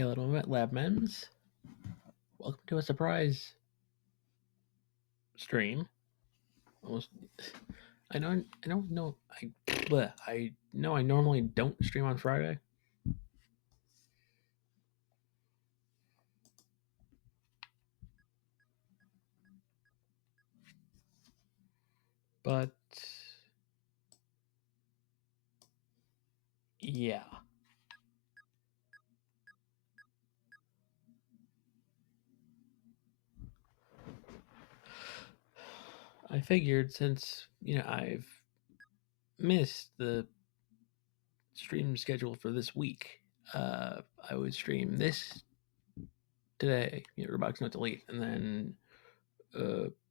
Hello, Lab Mems. Welcome to a surprise stream. Almost, I know. I don't know. I know. I normally don't stream on Friday, but yeah, I figured since I've missed the stream schedule for this week, uh, I would stream this today. Robotics Not Delete, and then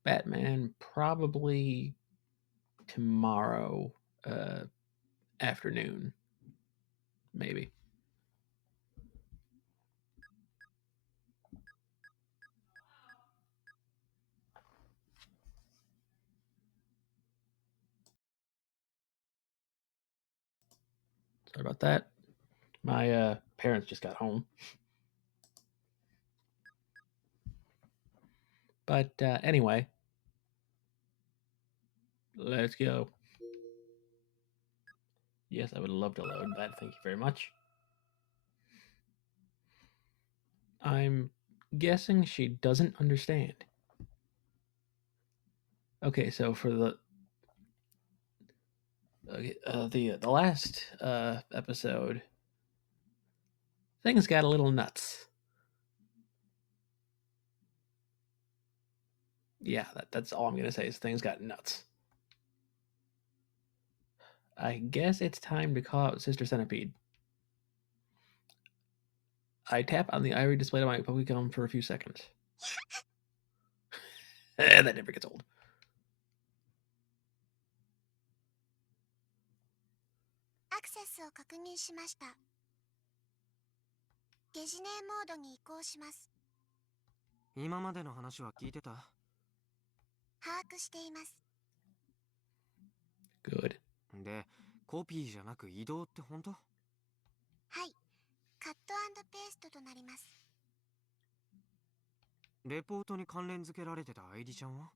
Batman probably tomorrow uh, afternoon, maybe. Sorry about that. My parents just got home. But anyway, let's go. Yes, I would love to load that. Thank you very much. I'm guessing she doesn't understand. Okay, so for the last episode, things got a little nuts. Yeah, that's all I'm gonna say is things got nuts. I guess it's time to call out Sister Centipede. I tap on the ivory displayed on my Pokemon for a few seconds. That never gets old. アクセスを確認しました。ゲジネーモードに移行します。今までの話は聞いてた？把握しています。Good. で、コピーじゃなく移動って本当？はい、カット&ペーストとなります。レポートに関連付けられてた愛梨ちゃんは？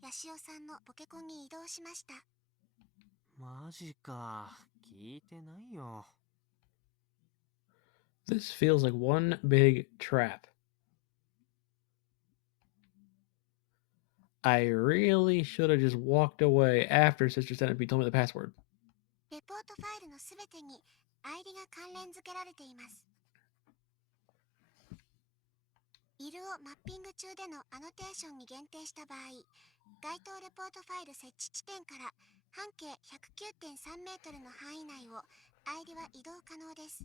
ヤシオさんのポケコンに移動しました。マジか、聞いてないよ。This feels like one big trap. I really should have just walked away after Sister Centipede told me the password. レポートファイルのすべてに ID が関連付けられています。イルをマッピング中でのアノテーションに限定した場合、該当レポートファイル設置地点から半径 109.3 メートルの範囲内を ID は移動可能です。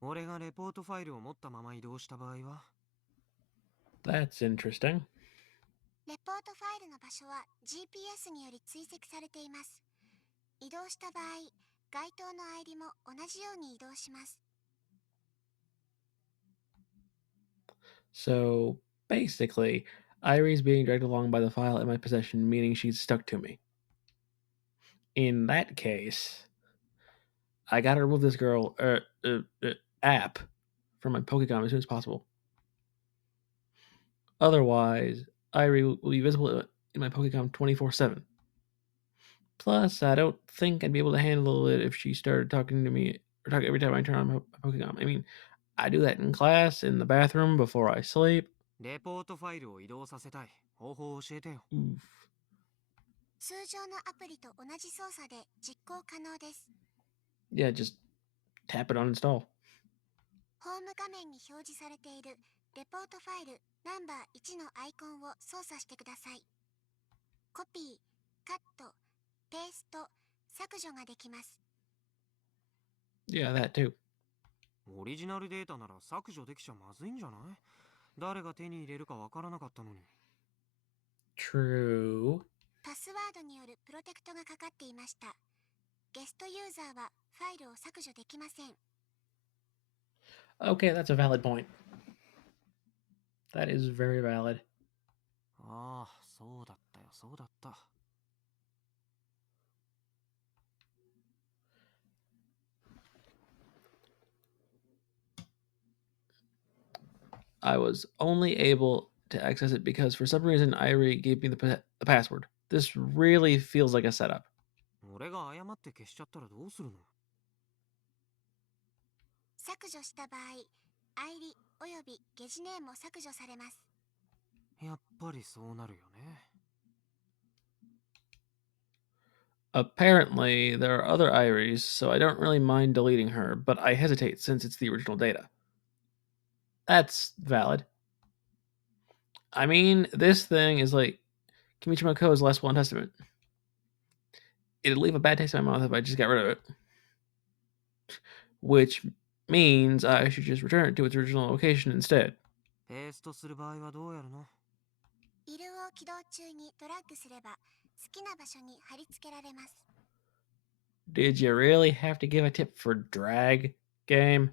俺がレポートファイルを持ったまま移動した場合は？ That's interesting. レポートファイルの場所は GPS により追跡されています。移動した場合、該当の ID も同じように移動します。So basically, Irie's being dragged along by the file in my possession, meaning she's stuck to me. In that case, I gotta remove this girl app from my Pokemon as soon as possible. Otherwise, Irie will be visible in my Pokemon 24/7. Plus, I don't think I'd be able to handle it if she started talking to me or talking every time I turn on my Pokemon. I mean, I do that in class, in the bathroom, before I sleep. レポートファイルを移動させたい。方法を教えてよ。Oof. 通常のアプリと同じ操作で実行可能です。Yeah, just tap it on install. ホーム画面に表示されているレポートファイルナンバー1のアイコンを操作してください。コピー、カット、ペースト、削除ができます。Yeah, that too. オリジナルデータなら削除できちゃまずいんじゃない？誰が手に入れるかわからなかったのに。True. パスワードによるプロテクトがかかっていました。ゲストユーザーはファイルを削除できません。Okay, that's a valid point. That is very valid. ああ、そうだったよ、そうだった。I was only able to access it because for some reason Irie gave me the password. This really feels like a setup. 俺が誤って消しちゃったらどうするの？削除した場合、ID およびゲジネームも削除されます。やっぱりそうなるよね。Apparently, there are other Iries, so I don't really mind deleting her, but I hesitate since it's the original data. That's valid. I mean, this thing is like Kimichimo Ko's Last Will and Testament. It'd leave a bad taste in my mouth if I just got rid of it. Which means I should just return it to its original location instead. ペーストする場合はどうやるの？ビルを起動中にドラッグすれば好きな場所に貼り付けられます。Did you really have to give a tip for drag, game?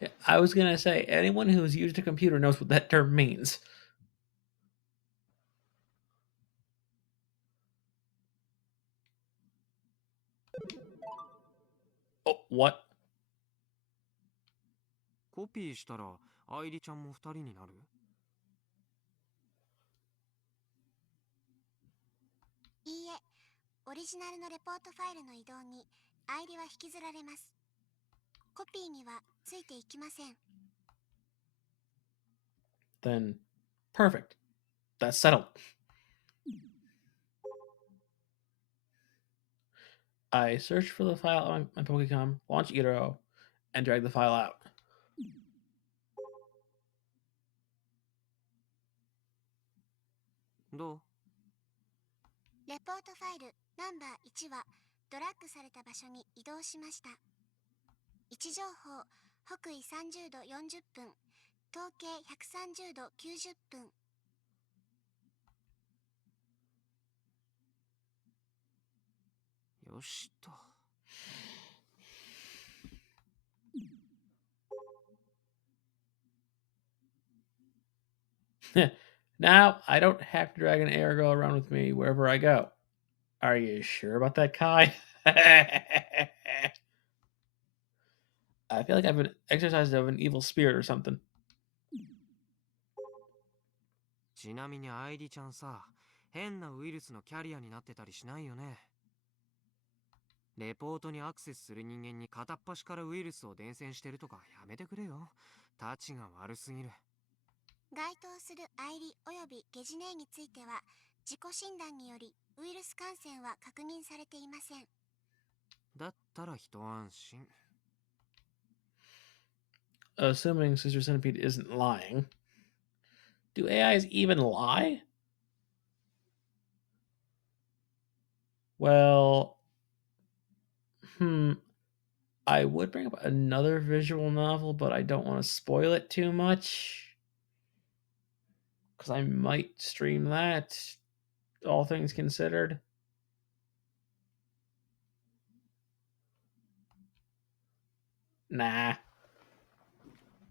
Yeah, I was gonna say, anyone who's used a computer knows what that term means. Oh, what? コピーしたら愛梨ちゃんも2人になる？いいえ、オリジナルのレポートファイルの移動に ID は引きずられます。コピーにはついていきません。Then, perfect. That's settled. I search for the file on my Pokecom, launch Itero, and drag the file out. どう？レポートファイルナンバー1はドラッグされた場所に移動しました。位置情報、北緯30度40分、東経130度90分。よしと。Now I don't have to drag an Airgo around with me wherever I go. Are you sure about that, Kai? I feel like I've been exercised of an evil spirit or something. ちなみに愛梨ちゃんさ、変なウイルスのキャリアになってたりしないよね。レポートにアクセスする人間に片っ端からウイルスを伝染してるとかやめてくれよ。タチが悪すぎる。該当する ID およびゲジネーについては自己診断によりウイルス感染は確認されていません。だったら一安心。Assuming Sister Centipede isn't lying. Do AIs even lie? Well, I would bring up another visual novel, but I don't want to spoil it too much. Because I might stream that, all things considered. Nah.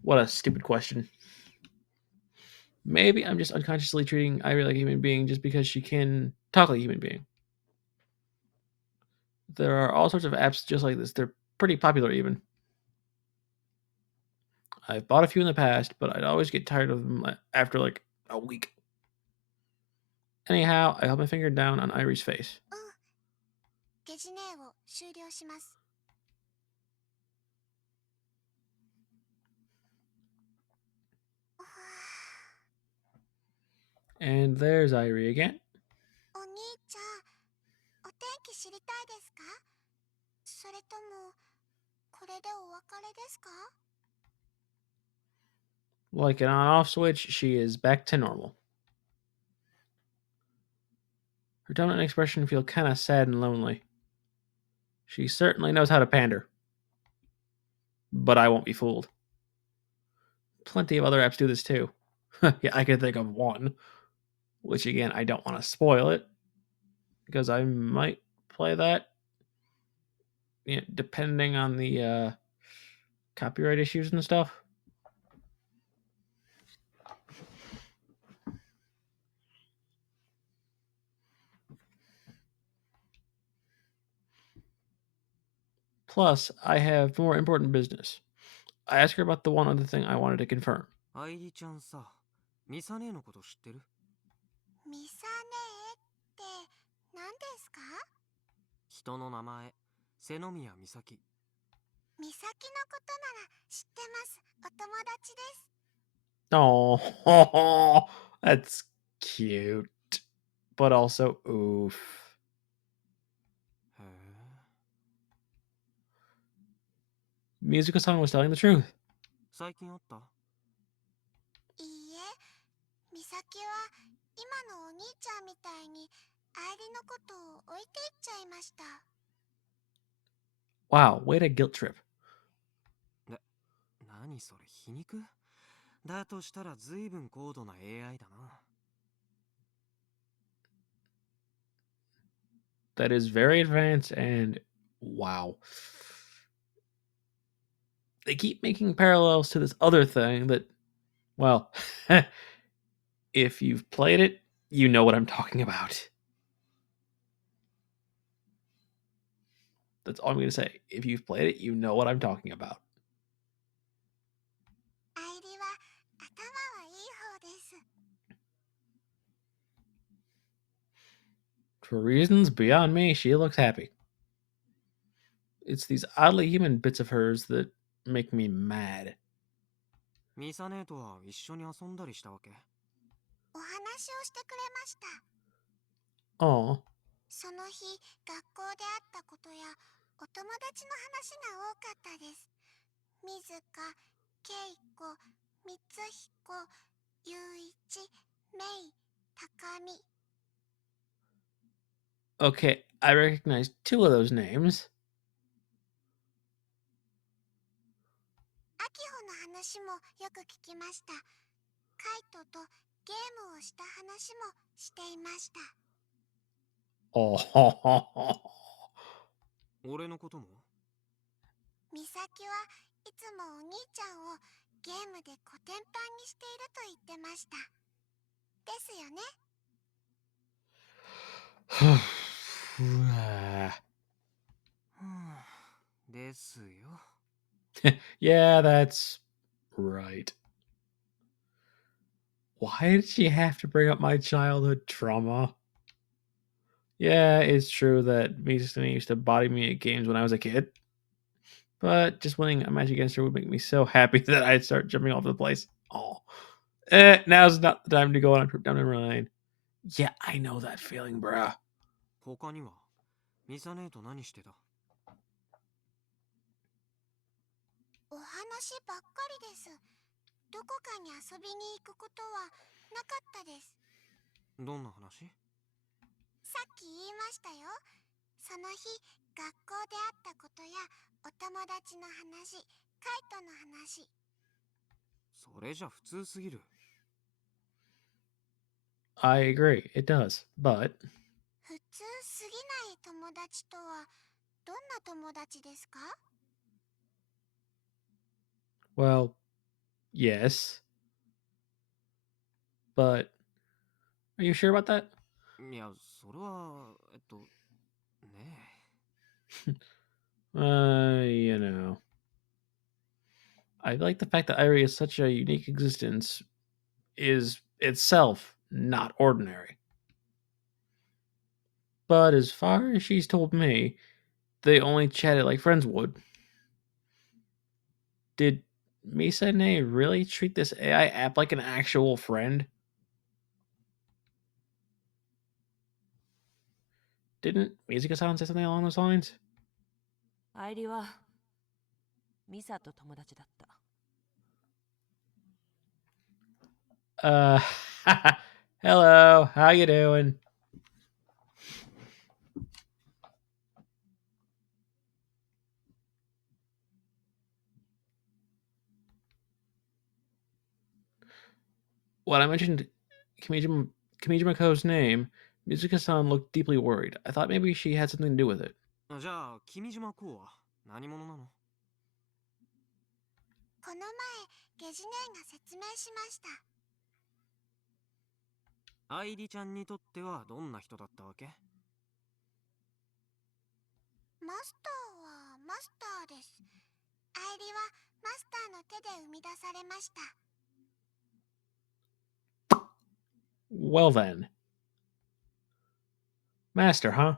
What a stupid question. Maybe I'm just unconsciously treating Irie like a human being just because she can talk like a human being. There are all sorts of apps just like this. They're pretty popular, even. I've bought a few in the past, but I'd always get tired of them after like a week. Anyhow, I held my finger down on Irie's face. ゲジネーを終了します。And there's Irie again. お兄ちゃん、お天気知りたいですか？それともこれでお別れですか？ Like an on off switch, she is back to normal. Her tone and expression feel kind of sad and lonely. She certainly knows how to pander. But I won't be fooled. Plenty of other apps do this too. Yeah, I can think of one. Which again, I don't want to spoil it because I might play that, depending on the copyright issues and stuff. Plus, I have more important business. I asked her about the one other thing I wanted to confirm. 愛梨ちゃんさ、ミサ姉のこと知ってる？ミサ姉って何ですか？人の名前、瀬宮美咲。美咲のことなら知ってます。お友達です。Oh, that's cute. But also, oof. へえ。Musica-san was telling the truth. 最近あった？いいえ、美咲は今のお兄ちゃんみたいに愛梨のことを置いていっちゃいました。Wow, way to guilt trip. 何それ、皮肉？だとしたら随分高度な AI だな。That is very advanced and wow. They keep making parallels to this other thing that, well, if you've played it, you know what I'm talking about. That's all I'm going to say. If you've played it, you know what I'm talking about. 愛梨は頭はいい方です。For reasons beyond me, she looks happy. It's these oddly human bits of hers that make me mad. ミサ姉とは一緒に遊んだりしたわけ？お話をしてくれました。Aw. その日、学校であったことやお友達の話が多かったです。水香、恵子、光彦、雄一、メイ、高見。Okay, I recognize two of those names. 秋穂の話もよく聞きました。カイトとゲームをした話もしていました。Oh. 俺のことも？美咲はいつもお兄ちゃんをゲームでコテンパンにしていると言ってました。ですよね。ですよ。Yeah, that's right. Why did she have to bring up my childhood trauma? Yeah, it's true that Misa used to body me at games when I was a kid. But just winning a match against her would make me so happy that I'd start jumping off the place. Oh. Now's not the time to go on a trip down memory lane. Yeah, I know that feeling, bruh. 他にはミサ姉と何してた？お話ばっかりです。どこかに遊びに行くことはなかったです。どんな話？さっき言いましたよ。その日、学校であったことやお友達の話、カイトの話。それじゃ普通すぎる。I agree, it does. But, 普通すぎない友達とはどんな友達ですか？ well, yes. But, are you sure about that? いや、それは、ね You know. I like the fact that Irie is such a unique existence is itself not ordinary. But as far as she's told me, they only chatted like friends would. Did Misane really treat this AI app like an actual friend? Didn't Mizuka-san say something along those lines? 愛梨はミサと友達だった。Uh, hello, how you doing? When I mentioned Kimijima, Kimijima-ko's name, Mizuka-san looked deeply worried. I thought maybe she had something to do with it. じゃあ、君島こうは何者なの？この前、ゲジネが説明しました。愛梨ちゃんにとってはどんな人だったわけ？マスターはマスターです。愛理はマスターの手で生み出されました。Well then. Master, huh?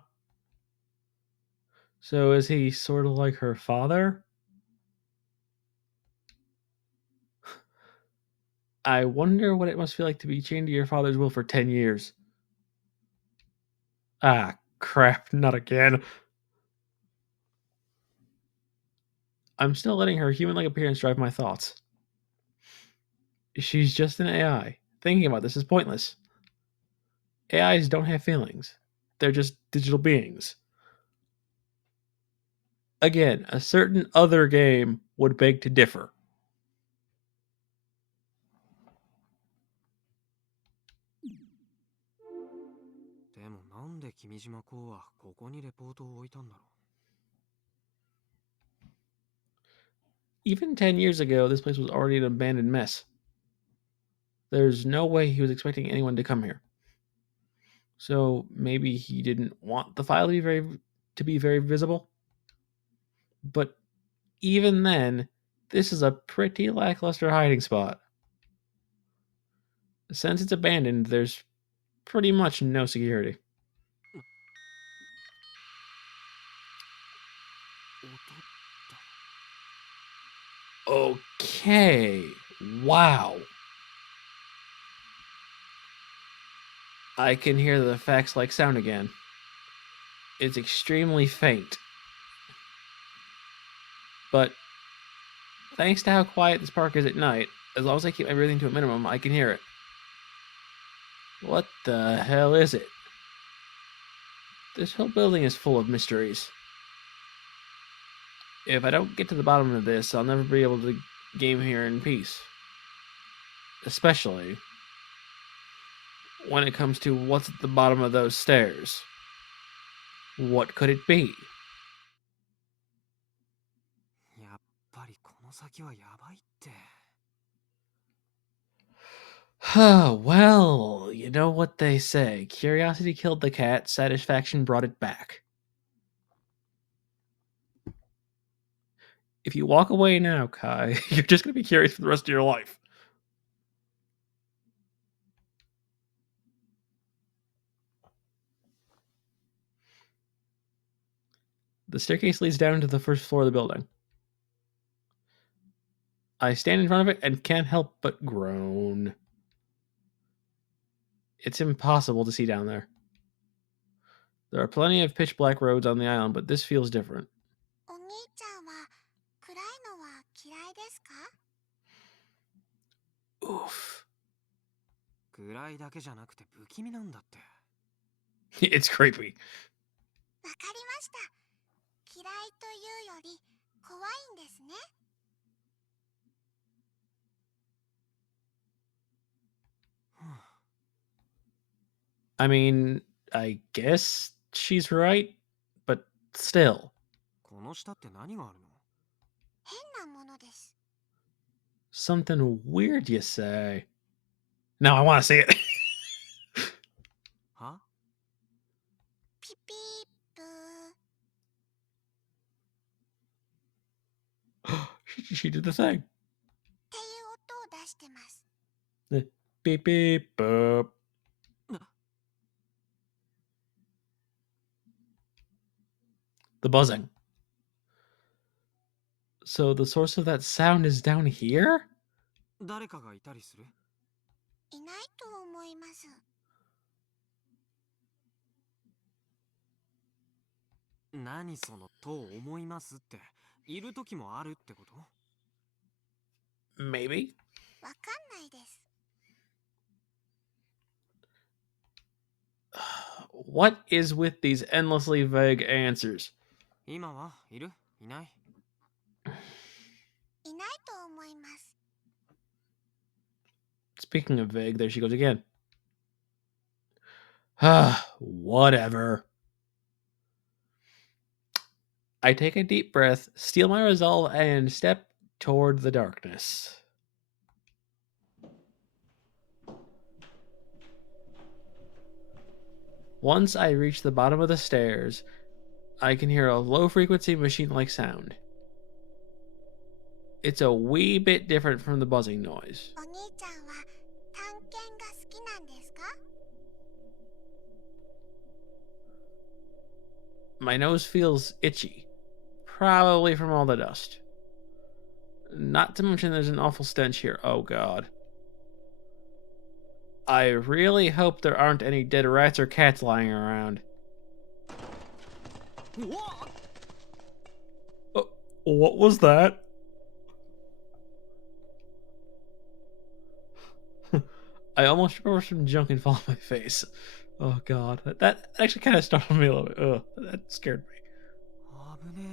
So is he sort of like her father? I wonder what it must feel like to be chained to your father's will for 10 years. Ah, crap, not again. I'm still letting her human like appearance drive my thoughts. She's just an AI. Thinking about this is pointless. AIs don't have feelings, they're just digital beings. Again, a certain other game would beg to differ. でもなんで君島公はここにレポートを置いたんだろ Even 10 years ago, this place was already an abandoned mess. There's no way he was expecting anyone to come here. So maybe he didn't want the file to be very visible. But even then, this is a pretty lackluster hiding spot. Since it's abandoned, there's pretty much no security. う。音だ。Okay. Wow. I can hear the fax like sound again. It's extremely faint. But thanks to how quiet this park is at night, as long as I keep my breathing to a minimum, I can hear it. What the hell is it? This whole building is full of mysteries. If I don't get to the bottom of this, I'll never be able to game here in peace. Especially when it comes to what's at the bottom of those stairs. What could it be? やっぱりこの先はやばいって。Well, you know what they say. Curiosity killed the cat, satisfaction brought it back. If you walk away now, Kai, you're just going to be curious for the rest of your life. The staircase leads down to the first floor of the building. I stand in front of it and can't help but groan. It's impossible to see down there. There are plenty of pitch black roads on the island, but this feels different. お兄ちゃんは暗いのは嫌いですか？ Oof. 暗いだけじゃなくて不気味なんだって。It's creepy. わかりました。嫌いというより怖いんですね。I mean, I guess she's right, but still. この下って何があるの？変なものです。 Something weird, you say? Now I want to see it. は？ピピープー。 She did the thing. っていう音を出してます。 The beep beep boop. The buzzing. So the source of that sound is down here? 誰かがいたりする？いないと思います。何そのと思いますって。いる時もあるってこと？ Maybe. わかんないです。 What is with these endlessly vague answers? 今はいる？いない？いないと思います。 Speaking of vague, there she goes again. Whatever. I take a deep breath, steel my resolve, and step toward the darkness. Once I reach the bottom of the stairs, I can hear a low-frequency machine-like sound. It's a wee bit different from the buzzing noise. お兄ちゃんは探検が好きなんですか？ My nose feels itchy, probably from all the dust. Not to mention there's an awful stench here. Oh god. I really hope there aren't any dead rats or cats lying around. Oh, what was that? I almost remember some junk and fall on my face. Oh god. That actually kind of startled me a little bit. Ugh, that scared me. 危ね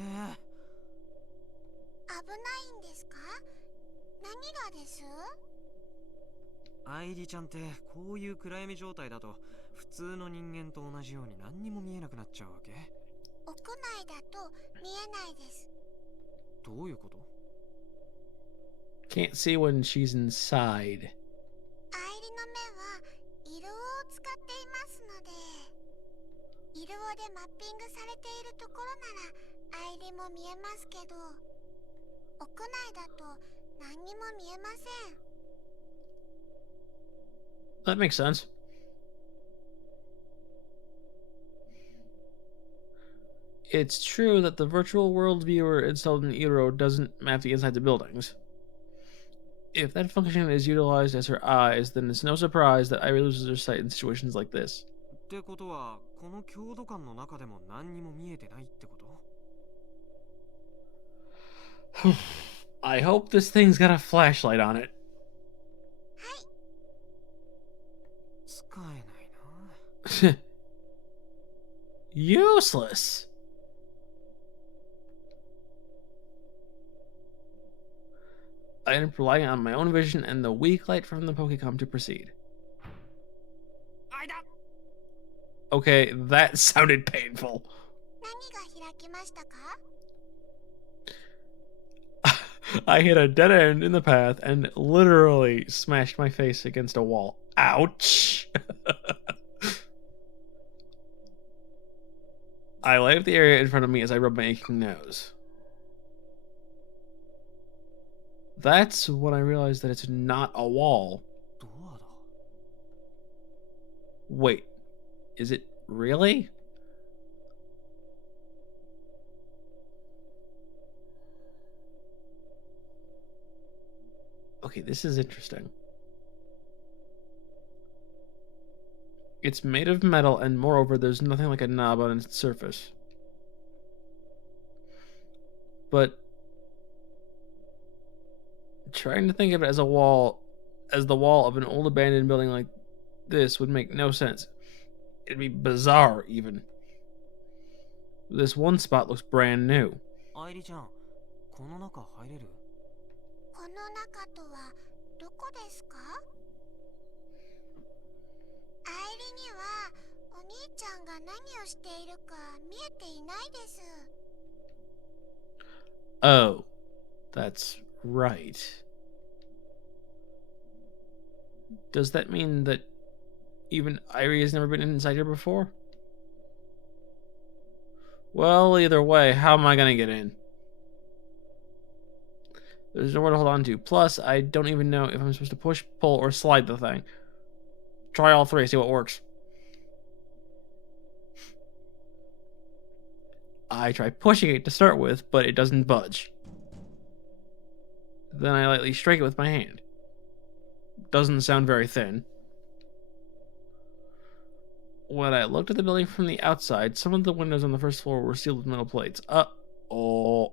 危ないんですか？何がです？え。愛梨ちゃんってこういう暗闇状態だと普通の人間と同じように何にも見えなくなっちゃうわけ？屋内だと見えないです。どういうこと？ Can't see when she's inside. 愛理の目は色を使っていますので、色でマッピングされているところなら愛理も見えますけど、屋内だと何にも見えません。 That makes sense. It's true that the virtual world viewer installed in Eero doesn't map the insides of buildings. If that function is utilized as her eyes, then it's no surprise that Irie loses her sight in situations like this. ってことはこの強度感の中でも何にも見えてないってこと？ I hope this thing's got a flashlight on it. 使えないな。Useless. I end up relying on my own vision and the weak light from the Pokecom to proceed. あいだ。 Okay, that sounded painful. 何が開きましたか？ I hit a dead end in the path and literally smashed my face against a wall. Ouch! I light up the area in front of me as I rub my aching nose. That's when I realized that it's not a wall. ドアだ。 Wait, is it really? Okay, this is interesting. It's made of metal, and moreover, there's nothing like a knob on its surface. But trying to think of it as a wall, as the wall of an old abandoned building like this would make no sense. It'd be bizarre, even. This one spot looks brand new. 愛梨ちゃん、この中入れる？この中とはどこですか？愛理にはお兄ちゃんが何をしているか見えていないです。 Oh, that's right. Does that mean that even Irie has never been inside here before? Well, either way, how am I gonna get in? There's nowhere to hold on to. Plus, I don't even know if I'm supposed to push, pull, or slide the thing. Try all three, see what works. I try pushing it to start with, but it doesn't budge. Then I lightly strike it with my hand. Doesn't sound very thin. When I looked at the building from the outside, some of the windows on the first floor were sealed with metal plates. Uh-oh.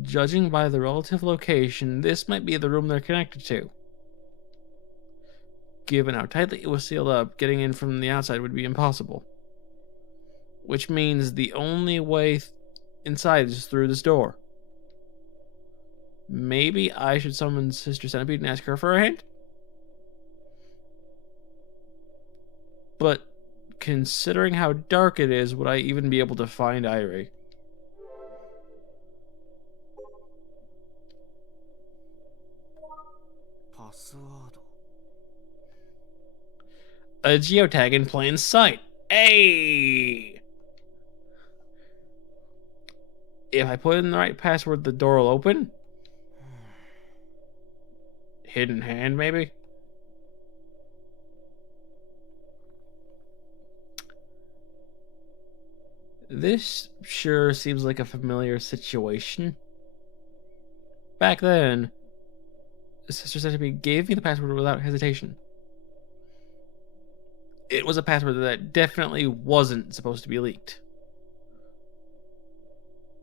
Judging by the relative location, this might be the room they're connected to. Given how tightly it was sealed up, getting in from the outside would be impossible. Which means the only way inside is through this door. Maybe I should summon Sister Centipede and ask her for a hint? But considering how dark it is, would I even be able to find Irie? Password. A geotag in plain sight. Hey! If I put in the right password, the door will open? Hidden hand, maybe? This sure seems like a familiar situation. Back then, Sister Sesame gave me the password without hesitation. It was a password that definitely wasn't supposed to be leaked.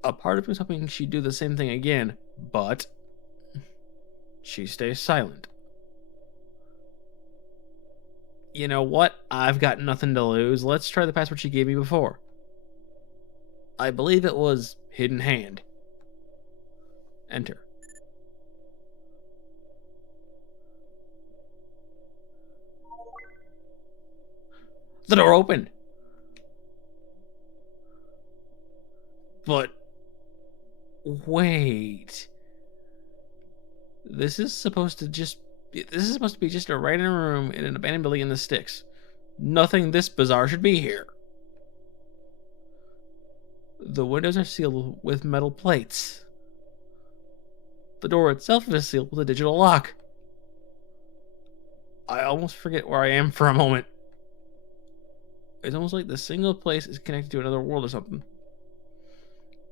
A part of me was hoping she'd do the same thing again, but she stays silent. You know what? I've got nothing to lose. Let's try the password she gave me before. I believe it was hidden hand. Enter. The door opened. But wait. This is supposed to be just a random room in an abandoned building in the sticks. Nothing this bizarre should be here. The windows are sealed with metal plates. The door itself is sealed with a digital lock. I almost forget where I am for a moment. It's almost like the single place is connected to another world or something.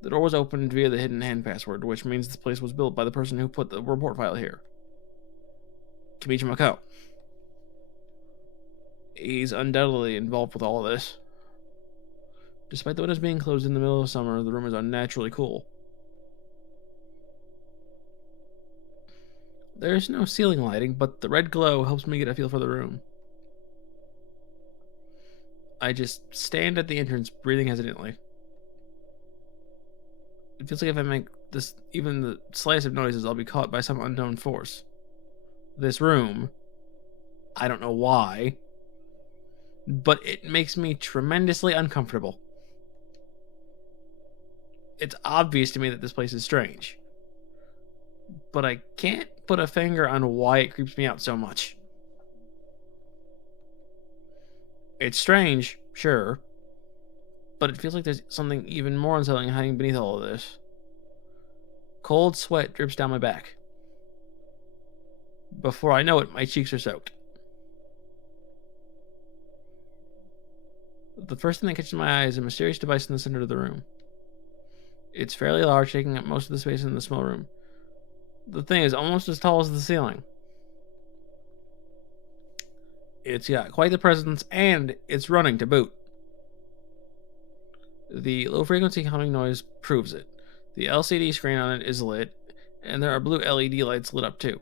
The door was opened via the hidden hand password, which means this place was built by the person who put the report file here. Kimichi Mako. He's undoubtedly involved with all of this. Despite the windows being closed in the middle of summer, the room is unnaturally cool. There's no ceiling lighting, but the red glow helps me get a feel for the room. I just stand at the entrance, breathing hesitantly. It feels like if I make this even the slightest of noises, I'll be caught by some unknown force. This room, I don't know why, but it makes me tremendously uncomfortable. It's obvious to me that this place is strange, but I can't put a finger on why it creeps me out so much. It's strange, sure, but it feels like there's something even more unsettling hiding beneath all of this. Cold sweat drips down my back. Before I know it, my cheeks are soaked. The first thing that catches my eye is a mysterious device in the center of the room. It's fairly large, taking up most of the space in the small room. The thing is almost as tall as the ceiling. It's got quite the presence, and it's running to boot. The low frequency humming noise proves it. The LCD screen on it is lit, and there are blue LED lights lit up too.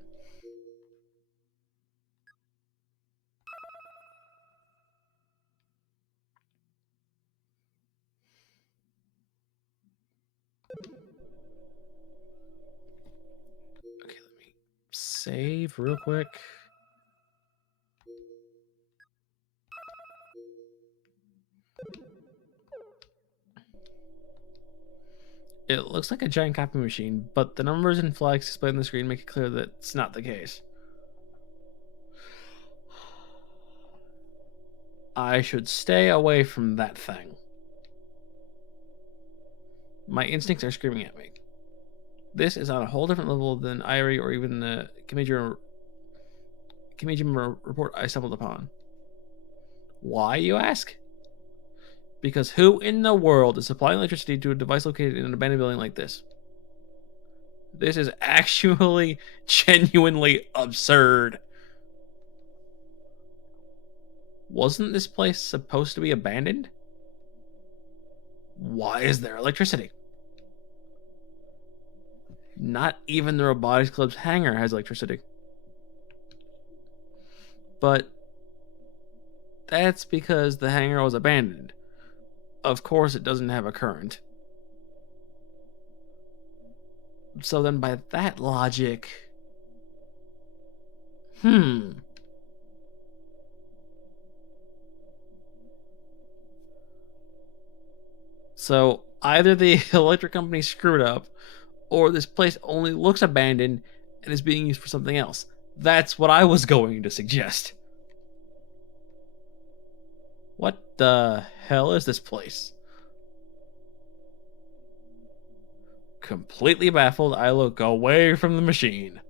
Okay, let me save real quick. It looks like a giant copy machine, but the numbers and flags displayed on the screen make it clear that it's not the case. I should stay away from that thing. My instincts are screaming at me. This is on a whole different level than Irie or even the Kimijima report I stumbled upon. Why, you ask? Because who in the world is supplying electricity to a device located in an abandoned building like this? This is actually genuinely absurd. Wasn't this place supposed to be abandoned? Why is there electricity? Not even the Robotics Club's hangar has electricity. But that's because the hangar was abandoned. Of course it doesn't have a current. So then by that logic... So either the electric company screwed up, or this place only looks abandoned and is being used for something else. That's what I was going to suggest. What the hell is this place? Completely baffled, I look away from the machine.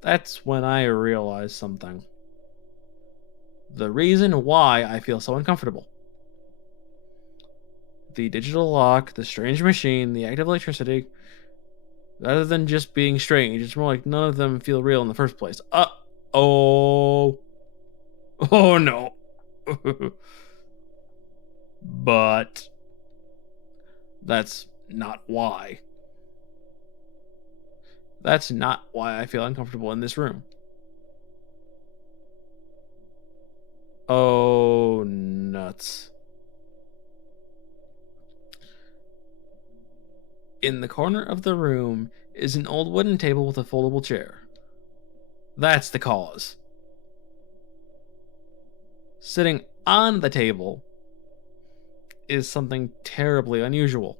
That's when I realize something. The reason why I feel so uncomfortable. The digital lock, the strange machine, the active electricity, rather than just being strange, it's more like none of them feel real in the first place. Oh. Oh no. But that's not why. That's not why I feel uncomfortable in this room. Oh, nuts. In the corner of the room is an old wooden table with a foldable chair. That's the cause. Sitting on the table is something terribly unusual.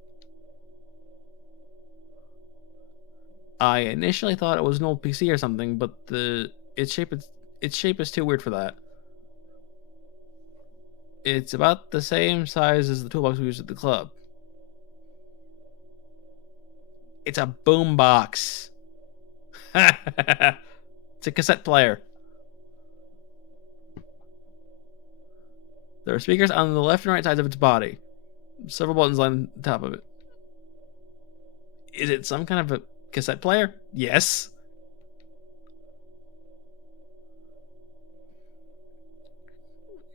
I initially thought it was an old PC or something, but its shape is too weird for that. It's about the same size as the toolbox we used at the club. It's a boombox. It's a cassette player. There are speakers on the left and right sides of its body. Several buttons line on top of it. Is it some kind of a cassette player? Yes.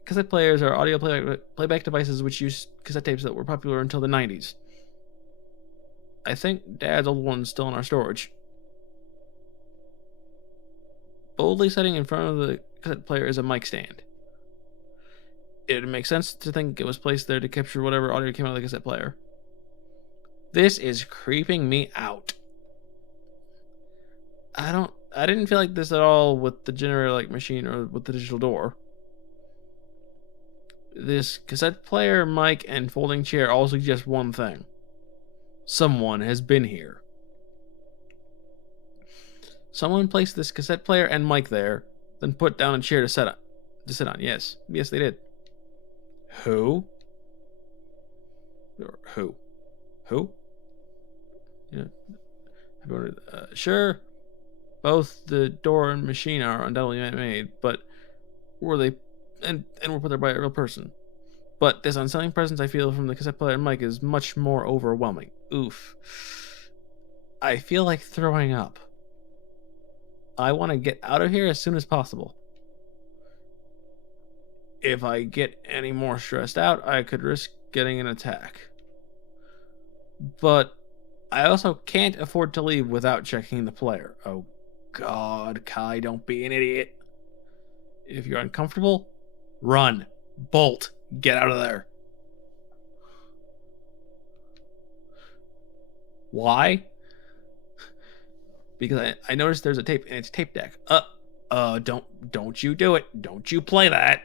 Cassette players are audio playback devices which use cassette tapes that were popular until the 90s. I think Dad's old one's still in our storage. Boldly sitting in front of the cassette player is a mic stand. It makes sense to think it was placed there to capture whatever audio came out of the cassette player. This is creeping me out. I didn't feel like this at all with the generator like machine or with the digital door. This cassette player, mic, and folding chair all suggest one thing. Someone has been here. Someone placed this cassette player and mic there, then put down a chair to sit on. Yes, they did. Who? Who? Who? Yeah. Sure. Both the door and machine are undoubtedly man-made, but were they and were put there by a real person? But this unsettling presence I feel from the cassette player and mic is much more overwhelming. Oof. I feel like throwing up. I want to get out of here as soon as possible. If I get any more stressed out, I could risk getting an attack. But I also can't afford to leave without checking the player. Oh God, Kai, don't be an idiot. If you're uncomfortable, run. Bolt. Get out of there. Why? Because I noticed there's a tape in its tape deck. Don't you do it. Don't you play that.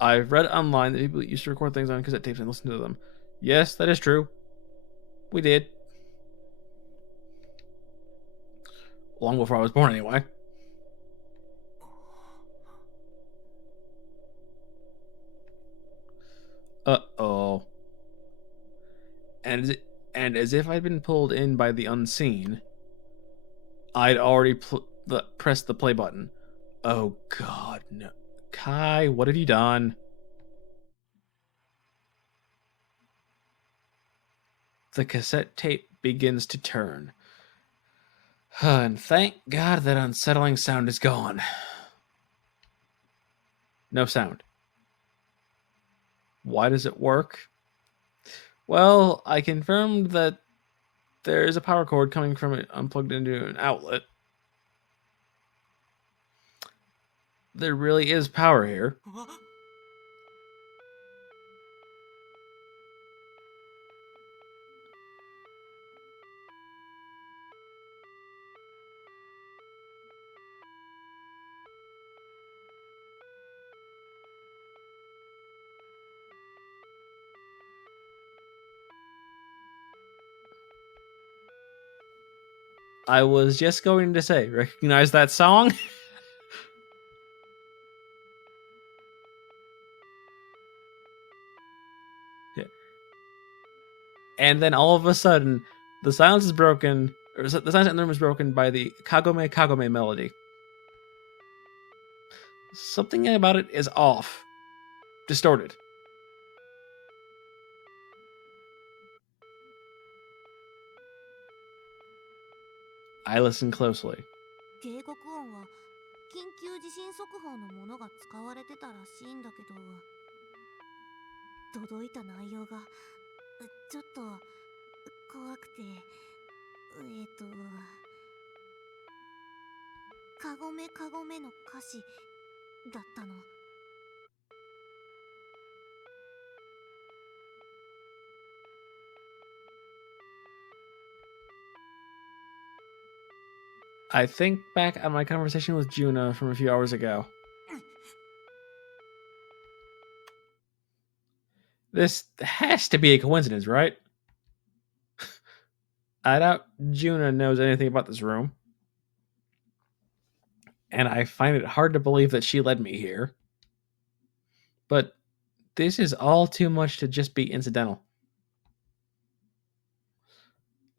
I've read online that people used to record things on cassette tapes and listen to them. Yes, that is true. We did. Long before I was born, anyway. Uh-oh. And as if I'd been pulled in by the unseen, I'd already pressed the play button. Oh God, no. Kai, what have you done? The cassette tape begins to turn. And thank God that unsettling sound is gone. No sound. Why does it work? Well, I confirmed that there is a power cord coming from it unplugged into an outlet. There really is power here. I was just going to say, recognize that song? And then all of a sudden, the silence is broken, or the silence in the room is broken by the Kagome Kagome melody. Something about it is off, distorted. I listen closely. 警告音は緊急地震速報のものが使われてたらしいんだけど、届いた内容がちょっと怖くて、カゴメカゴメの歌詞だったの。I think back on my conversation with Juna from a few hours ago. This has to be a coincidence, right? I doubt Juna knows anything about this room. And I find it hard to believe that she led me here. But this is all too much to just be incidental.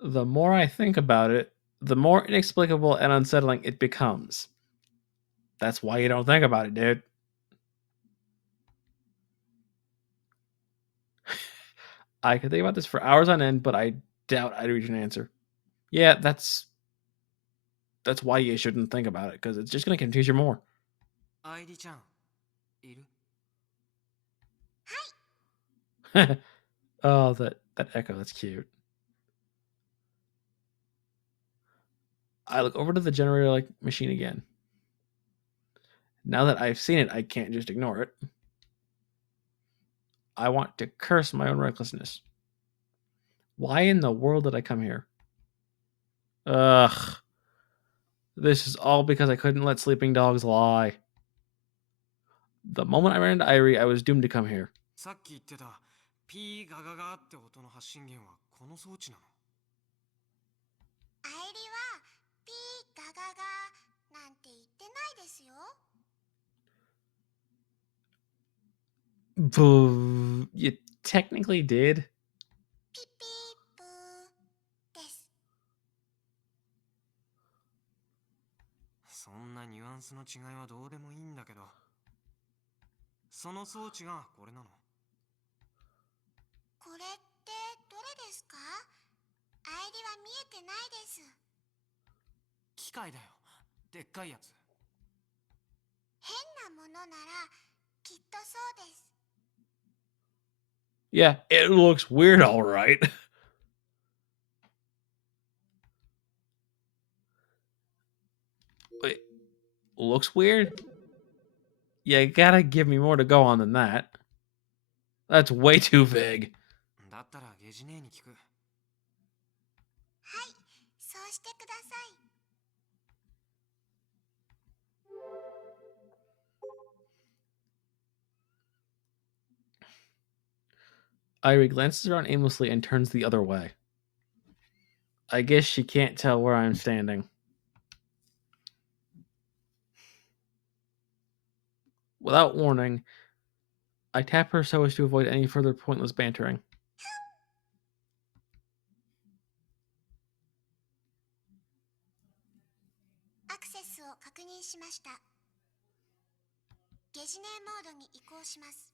The more I think about it, the more inexplicable and unsettling it becomes. That's why you don't think about it, dude. I could think about this for hours on end, but I doubt I'd reach an answer. Yeah, that's why you shouldn't think about it, because it's just going to confuse you more. アイリちゃんいる？ Oh, that echo, that's cute. I look over to the generator like machine again. Now that I've seen it, I can't just ignore it. I want to curse my own recklessness. Why in the world did I come here? Ugh. This is all because I couldn't let sleeping dogs lie. The moment I ran into Irie, I was doomed to come here. さっき言ってたピーガガガって音の発信源はこの装置なの？アイリはピーガガガなんて言ってないですよ。Boo. You technically did. ピピープーです。そんなニュアンスの違いはどうでもいいんだけど、その装置がこれなの？これってどれですか？アイリは見えてないです。機械だよ、でっかいやつ。変なものならきっとそうです。Yeah, it looks weird, all right. Wait, looks weird? You gotta give me more to go on than that. That's way too vague. だったらゲジ姉に聞く。はい、そうしてください。Irie glances around aimlessly and turns the other way. I guess she can't tell where I'm standing. Without warning, I tap her so as to avoid any further pointless bantering. アクセスを確認しました。ゲジネモードに移行します。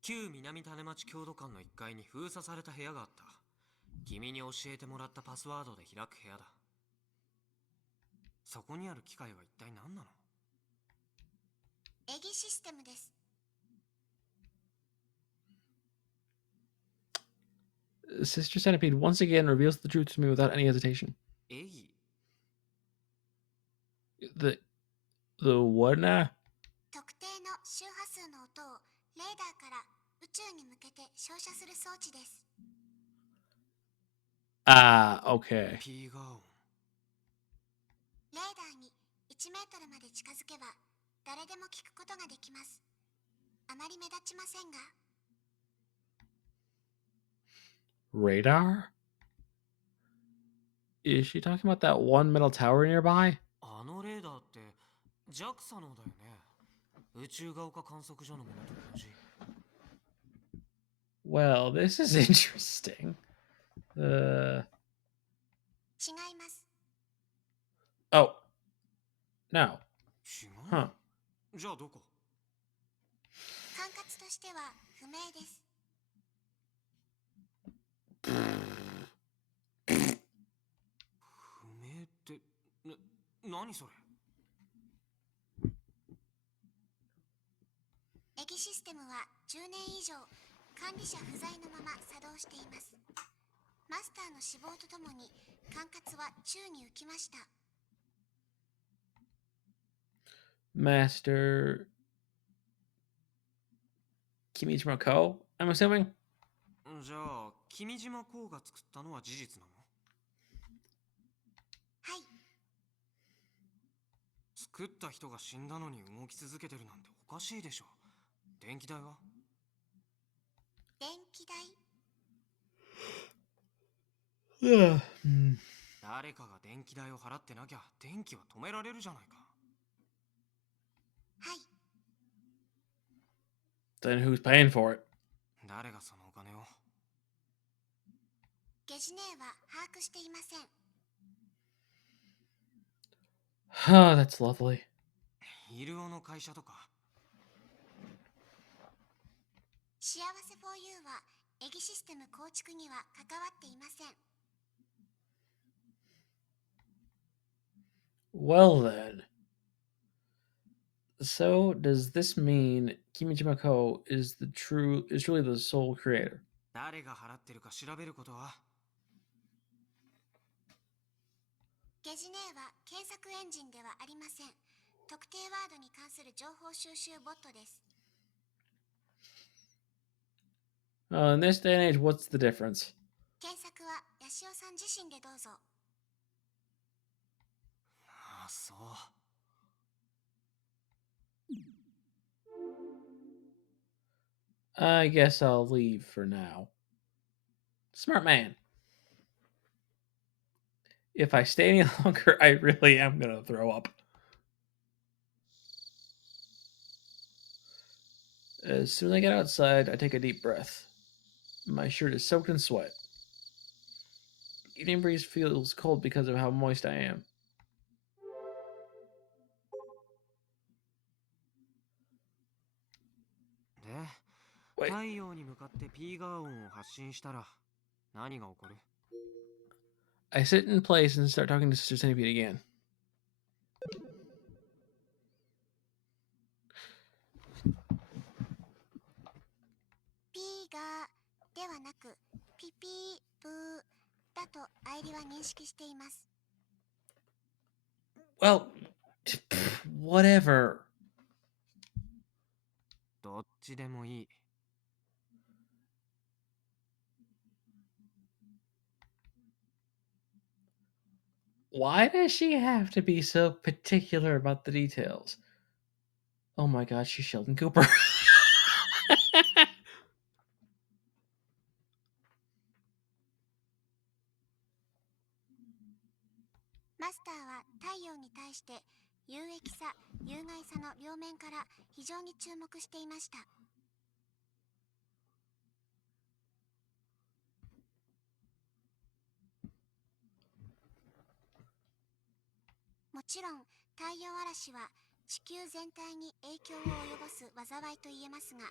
旧南種町郷土館の1階に封鎖された部屋があった。君に教えてもらったパスワードで開く部屋だ。そこにある機械は一体何なの？エギシステムです。Sister Centipede once again reveals the truth to me without any hesitation. エギ？ The what now? 特定の周波数の音をレーダーから宇宙に向けて照射する装置です。Ah, okay. ピーガー音。レーダーに1メートルまで近づけば誰でも聞くことができます。あまり目立ちませんが。Radar? Is she talking about that one metal tower nearby? あのレーダーって JAXA のだよね。宇宙が丘観測所のものと同じ。Well, this is interesting. 違います。 Oh, no. 違う Huh. じゃあどこ？管轄としては不明です。不明って、何それ？エギシステムは10年以上管理者不在のまま作動しています。マスターの死亡とともに管轄は宙に浮きました。 Master Kimijima Ko, I'm assuming? じゃあ君島公が作ったのは事実なの？はい。作った人が死んだのに動き続けてるなんておかしいでしょ。電気代は？電気代？ 誰かが電気代を払ってなきゃ電気は止められるじゃないか。はい。 Then who's paying for it? 誰がそのお金を？ゲジネーは把握していません。 Oh, that's lovely. イルオの会社とか？幸せ 4U はエギシステム構築には関わっていません。 Well then. So does this mean Kimijima Ko is truly the sole creator? 誰が払ってるか調べることは？ゲジネーは検索エンジンではありません。特定ワードに関する情報収集ボットです。 In this day and age, what's the difference? 検索はヤシオさん自身でどうぞ。ああ、そう。I guess I'll leave for now. Smart man. If I stay any longer, I really am gonna throw up. As soon as I get outside, I take a deep breath. My shirt is soaked in sweat. The evening breeze feels cold because of how moist I am. で、 Wait, 太陽に向かってピーガー音を発信したら何が起こる？ I sit in place and start talking to Sister Centipede again. ピーガーではなくピピーブーだとアイリは認識しています。 Well, whatever. どっちでもいい。Why does she have to be so particular about the details? Oh my god, she's Sheldon Cooper. マスターは太陽に対して有益さ、有害さの両面から非常に注目していました。もちろん太陽嵐は地球全体に影響を及ぼす災いと言えますが、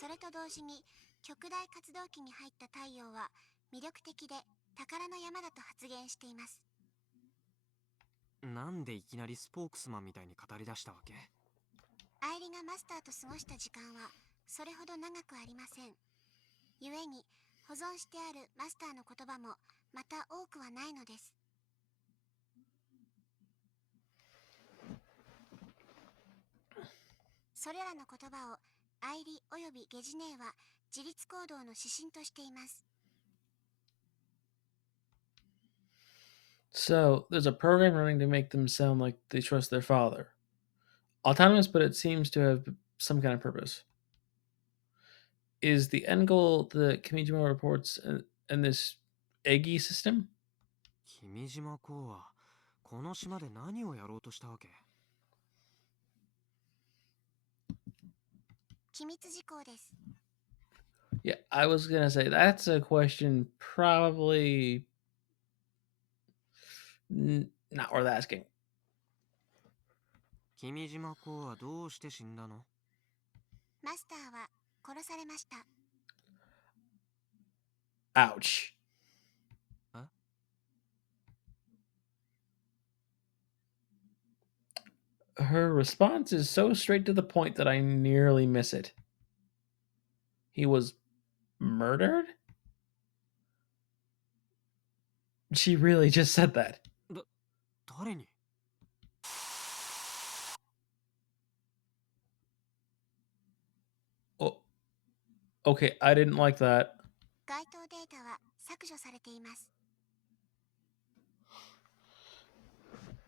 それと同時に極大活動期に入った太陽は魅力的で宝の山だと発言しています。なんでいきなりスポークスマンみたいに語り出したわけ？アイリがマスターと過ごした時間はそれほど長くありません。故に保存してあるマスターの言葉もまた多くはないのです。それらの言葉をアイリおよびゲジネーは自立行動の指針としています。 So, there's a program running to make them sound like they trust their father. Autonomous, but it seems to have some kind of purpose. Is the end goal the Kimijima reports in this Eggy system? 君島公はこの島で何をやろうとしたわけ？機密事項です。Yeah, I was gonna say that's a question probably not worth asking. 君島公はどうして死んだの？マスターは殺されました。 Ouch. え？ Her response is so straight to the point that I nearly miss it. He was murdered? She really just said that. 誰に？ Oh, okay, I didn't like that. 該当データは削除されています。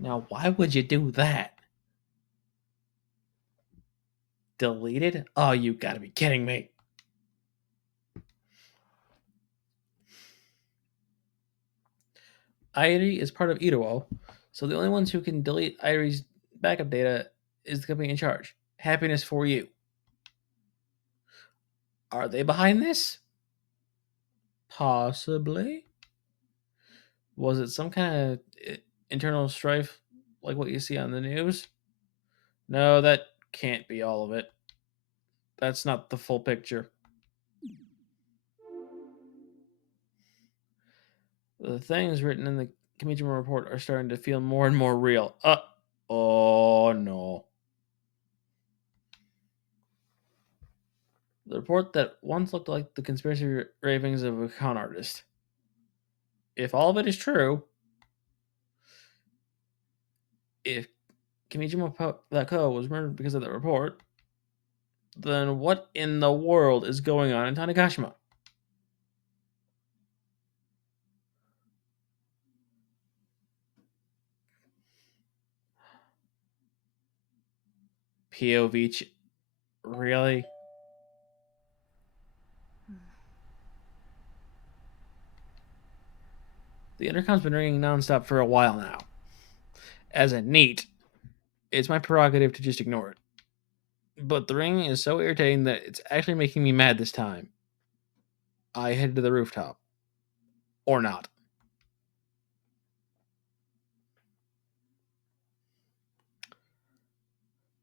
Now, why would you do that? Deleted? Oh, you gotta be kidding me. Irie is part of Itowo, so the only ones who can delete Irie's backup data is the company in charge. Happiness for you. Are they behind this? Possibly. Was it some kind of internal strife like what you see on the news? No, that can't be all of it. That's not the full picture. The things written in the Kimijima report are starting to feel more and more real. Oh no. The report that once looked like the conspiracy ravings of a con artist. If all of it is true, if Kimijima.co was murdered because of that report, then what in the world is going on in Tanegashima? POV. Really? The intercom's been ringing nonstop for a while now. As a neat, it's my prerogative to just ignore it. But the ringing is so irritating that it's actually making me mad this time. I head to the rooftop. Or not.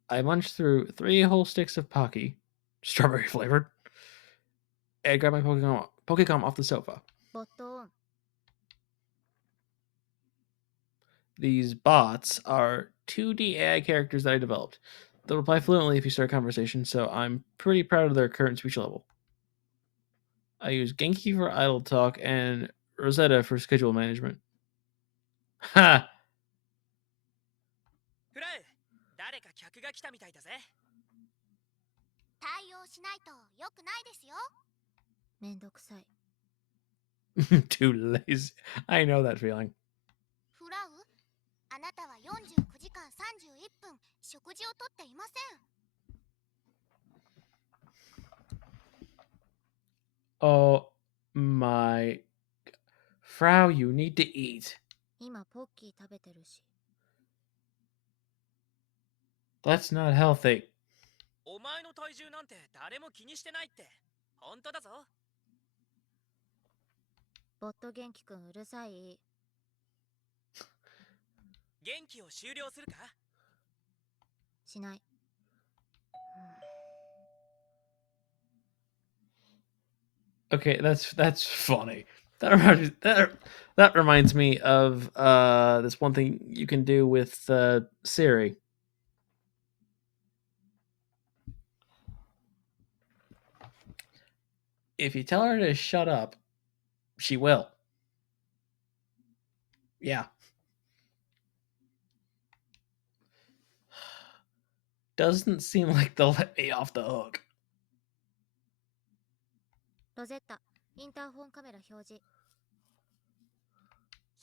I munch through 3 whole sticks of Pocky, strawberry flavored, and grab my Pokecom off the sofa. ボットオン。 These bots are 2D AI characters that I developed. They'll reply fluently if you start a conversation, so I'm pretty proud of their current speech level. I use Genki for idle talk and Rosetta for schedule management. Ha! フラウ、誰か客が来たみたいだぜ。対応しないと良くないですよ。めんどくさい。Too lazy. I know that feeling. フラウ、あなたは49時間31分食事をとっていません。 Oh my. Frau, you need to eat. 今ポッキー食べてるし。 That's not healthy. お前の体重なんて誰も気にしてないって。本当だぞ。ボット元気くんうるさい。元気を終了するか？しない。Okay, that's funny. That reminds me of this one thing you can do with Siri. If you tell her to shut up, she will. Yeah. Doesn't seem like they'll let me off the hook. ロゼッタ、インターホンカメラ表示。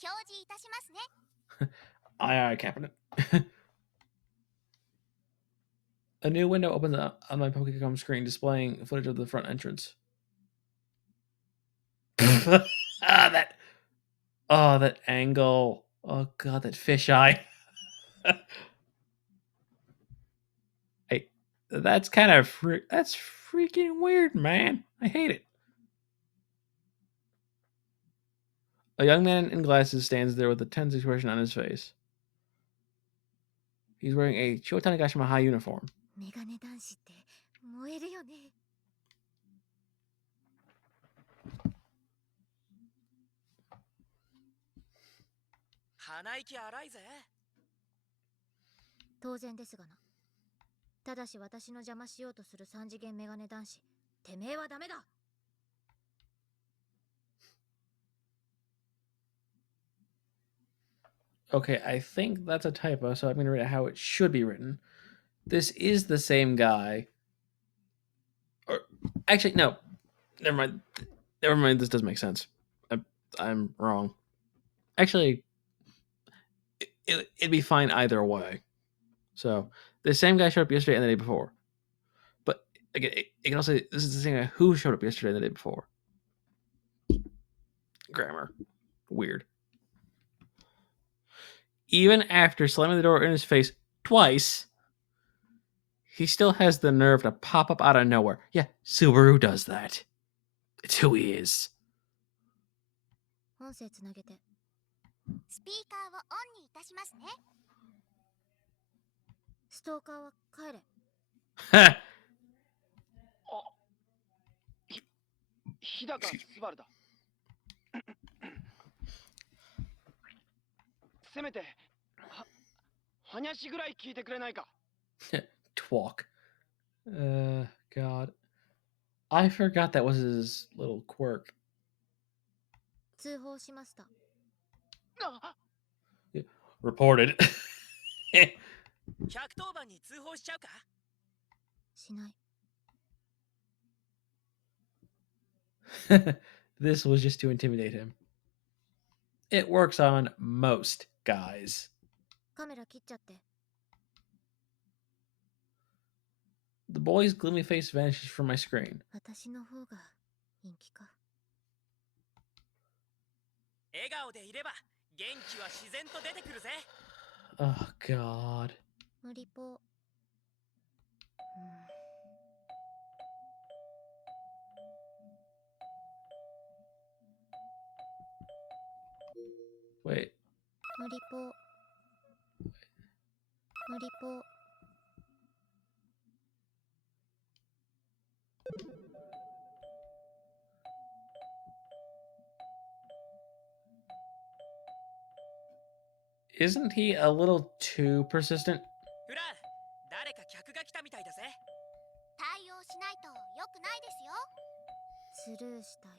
表示いたしますね。Aye, aye, Captain. A new window opens up on my Pokecom screen displaying footage of the front entrance. That that angle. Oh god, that fisheye. Hey, that's kind of that's freaking weird, man. I hate it. A young man in glasses stands there with a tense expression on his face. He's wearing a Chiyo Tanegashima high uniform. メガネ男子って燃えるよね。鼻息荒いぜ。当然ですがな。ただし私の邪魔しようとする三次元メガネ男子、てめえはダメだ。 Okay, I think that's a typo, so I'm going to read it how it should be written. This is the same guy. Or actually, no. Never mind. Never mind. This does make sense. I'm wrong. Actually, it'd be fine either way. So the same guy showed up yesterday and the day before. But again, it can also this is the same guy who showed up yesterday and the day before. Grammar, weird. Even after slamming the door in his face twice, he still has the nerve to pop up out of nowhere. Yeah, Subaru does that. It's who he is. 音声つなげて。スピーカーをオンにいたしますね。ストーカーは帰れ。日高スバルだ。せめて話ぐらい聞いてくれないか。Twalk. God. I forgot that was his little quirk. 通報しました。Reported. 110番に通報しちゃうか？しない。This was just to intimidate him. It works on most guys. カメラ切っちゃって。 The boy's gloomy face vanishes from my screen. 私の方が人気か。笑顔でいれば元気は自然と出てくるぜ。Oh, God. 無理ぽ。Wait. 無理ぽ。無理ぽ。 Isn't he a little too persistent? フラー、誰か客が来たみたいだぜ。対応しないと良くないですよ。スルーしたい。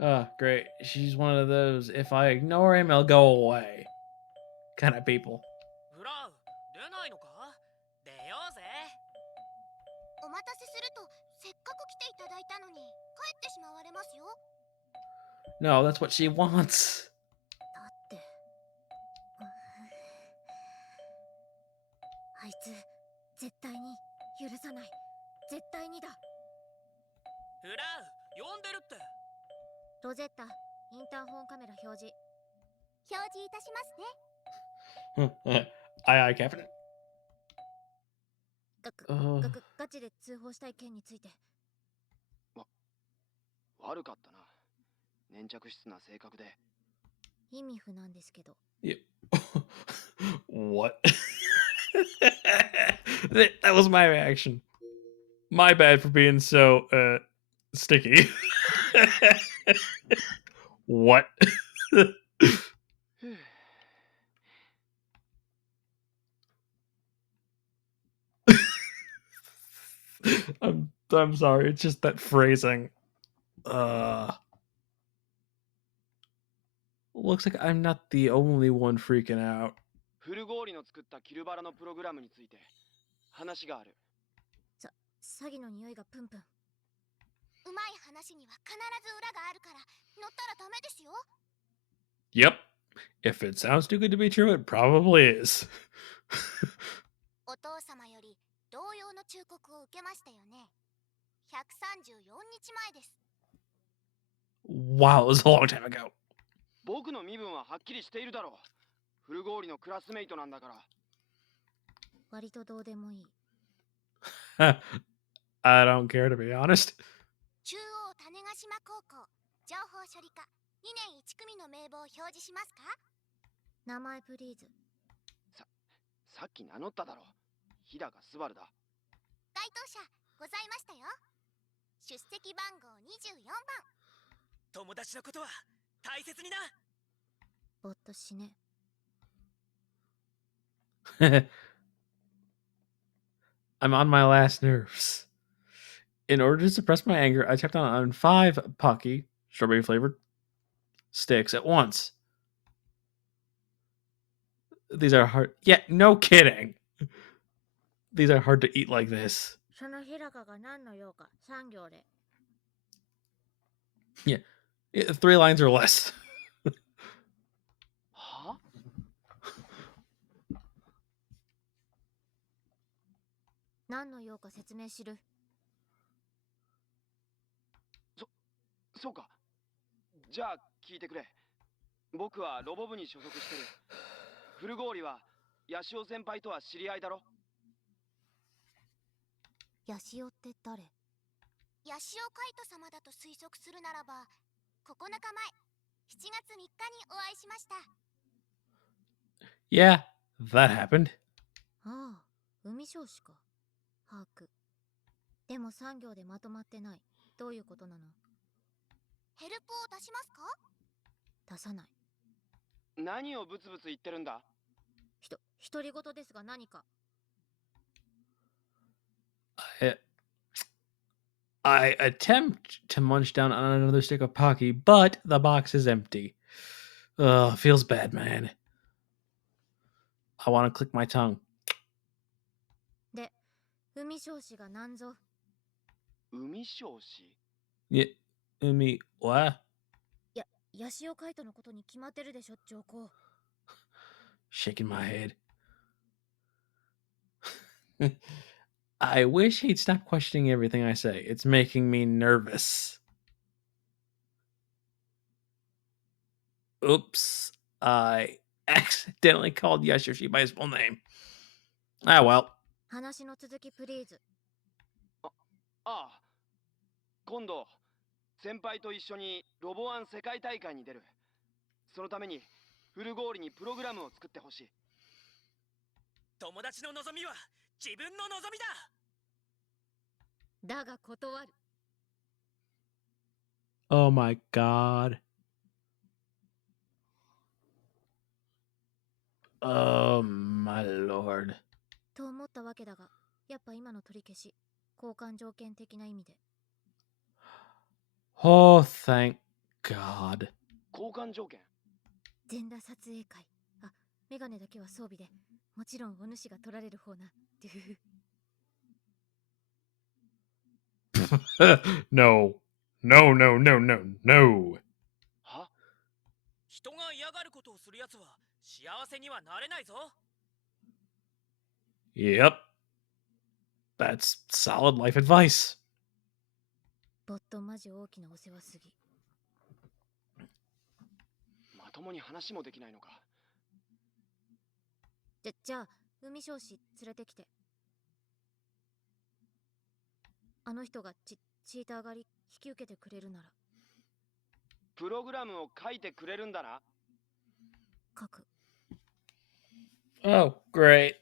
Oh, great. She's one of those, if I ignore him, he'll go away kind of people. フラー、出ないのか？出ようぜ。お待たせすると、せっかく来ていただいたのに帰ってしまわれますよ。 No, that's what she wants. だって。あいつ、絶対に許さない。絶対にだ。フラー、呼んでるって。ロゼッタ、インターホンカメラ表示。表示いたしますね。Aye, aye, Captain. ガチで通報したい件について。悪かったな。粘着質な性格で。意味不なんですけど。Yeah. What? That was my reaction. My bad for being so sticky. What? I'm sorry. It's just that phrasing. Looks like I'm not the only one freaking out. フルゴーリの作ったキルバラのプログラムについて話がある。詐欺の匂いがプンプン。うまい話には必ず裏があるから乗ったらダメですよ。 Yep. If it sounds too good to be true, it probably is. お父様より同様の忠告を受けましたよね。134日前です。 Wow, it was a long time ago. 僕の身分ははっきりしているだろう。フルゴーリのクラスメイトなんだから。割とどうでもいい。I don't care, to be honest. 中央種子島高校情報処理課2年1組の名簿を表示しますか？名前プリーズ。さっき名乗っただろ。日高昴だ。該当者ございましたよ。出席番号24番。友達のことは大切にな。ぼっと死ね。I'm on my last nerves. In order to suppress my anger, I tapped on 5 Pocky, strawberry flavored, sticks at once. These are hard. Yeah, no kidding. These are hard to eat like this. その日高が何の用か3行で。 Yeah, 3 lines or less. は？何の用か説明しる。そうか。じゃあ聞いてくれ。僕はロボ部に所属してる。古郡はヤシオ先輩とは知り合いだろ。ヤシオって誰？ヤシオカイト様だと推測するならば、9日前、7月3日にお会いしました。Yeah, that happened. ああ、海少子か。把握。でも3行でまとまってない。どういうことなの？ヘルプを出しますか？出さない。何をブツブツ言ってるんだ？独り言ですが何か。I attempt to munch down on another stick of Pocky, but the box is empty. Ugh, feels bad, man. I want to click my tongue. で、海少子が何ぞ。海少子？ Yeah, Umi, what? ヤシオカイトのことに決まってるでしょ、上皇。Shaking my head. I wish he'd stop questioning everything I say. It's making me nervous. Oops. I accidentally called Yashoshi by his full name. Ah, well. 話の続きプリーズ。ああ。今度先輩と一緒にロボワン世界大会に出る。そのために古郡にプログラムを作ってほしい。友達の望みは自分の望みだ。だが断る。 Oh my god. Oh my lord. と思ったわけだが、やっぱ今の取り消し、交換条件的な意味で。Oh, thank god. 交換条件？全裸撮影会。あ、メガネだけは装備で、もちろんお主が取られる方な。ドゥー No. No, no, no, no, no. は？人が嫌がることをするやつは幸せにはなれないぞ。Yep. That's solid life advice. ボットマジ大きなお世話すぎ。まともに話もできないのか。じゃあ、海少子連れてきて。あの人がチーター狩り引き受けてくれるなら。プログラムを書いてくれるんだな。書く。 Oh, great.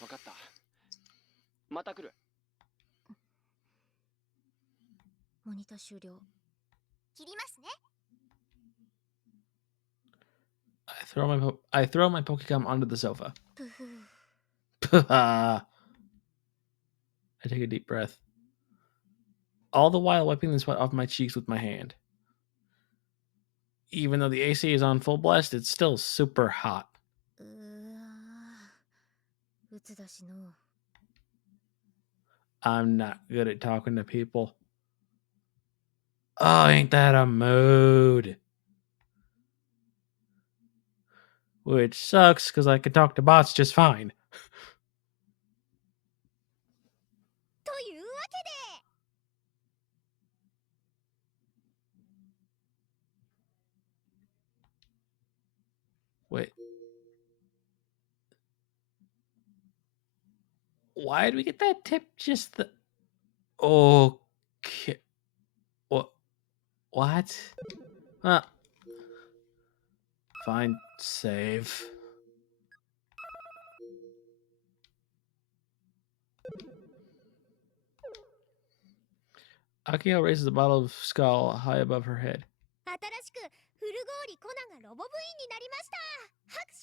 わかった。また来る。モニター終了。切りますね。I throw my Pokecom onto the sofa. プフ I take a deep breath, all the while wiping the sweat off my cheeks with my hand. Even though the AC is on full blast, it's still super hot. うわー、うつだしの。 I'm not good at talking to people. Oh, ain't that a mood? Which sucks because I can talk to bots just fine. というわけで、 Wait. Why did we get that tip? Just the okay. What? What? Fine. Save. Akio raises a bottle of skull high above her head. 新しくフルゴーリコナがロボ部員になりました。拍手。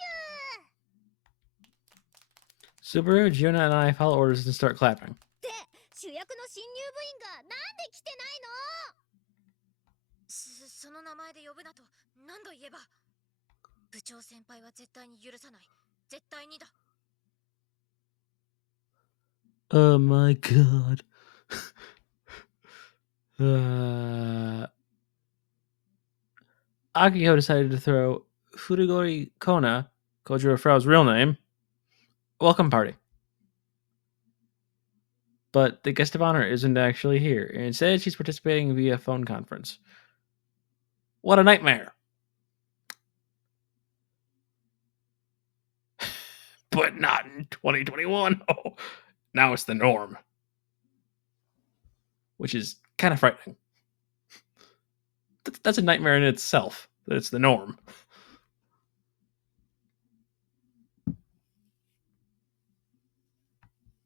Subaru, Giona, and I follow orders and start clapping. で、主役の新入部員がなんで来てないの？その名前で呼ぶなと何度言えば。部長先輩は絶対に許さない。絶対にだ。Oh my god. Akio decided to throw Furigori Kona, Kojiro Frau's real name, a welcome party. But the guest of honor isn't actually here. Instead, she's participating via phone conference. What a nightmare! But not in 2021. Oh, now it's the norm. Which is kind of frightening. That's a nightmare in itself, that it's the norm.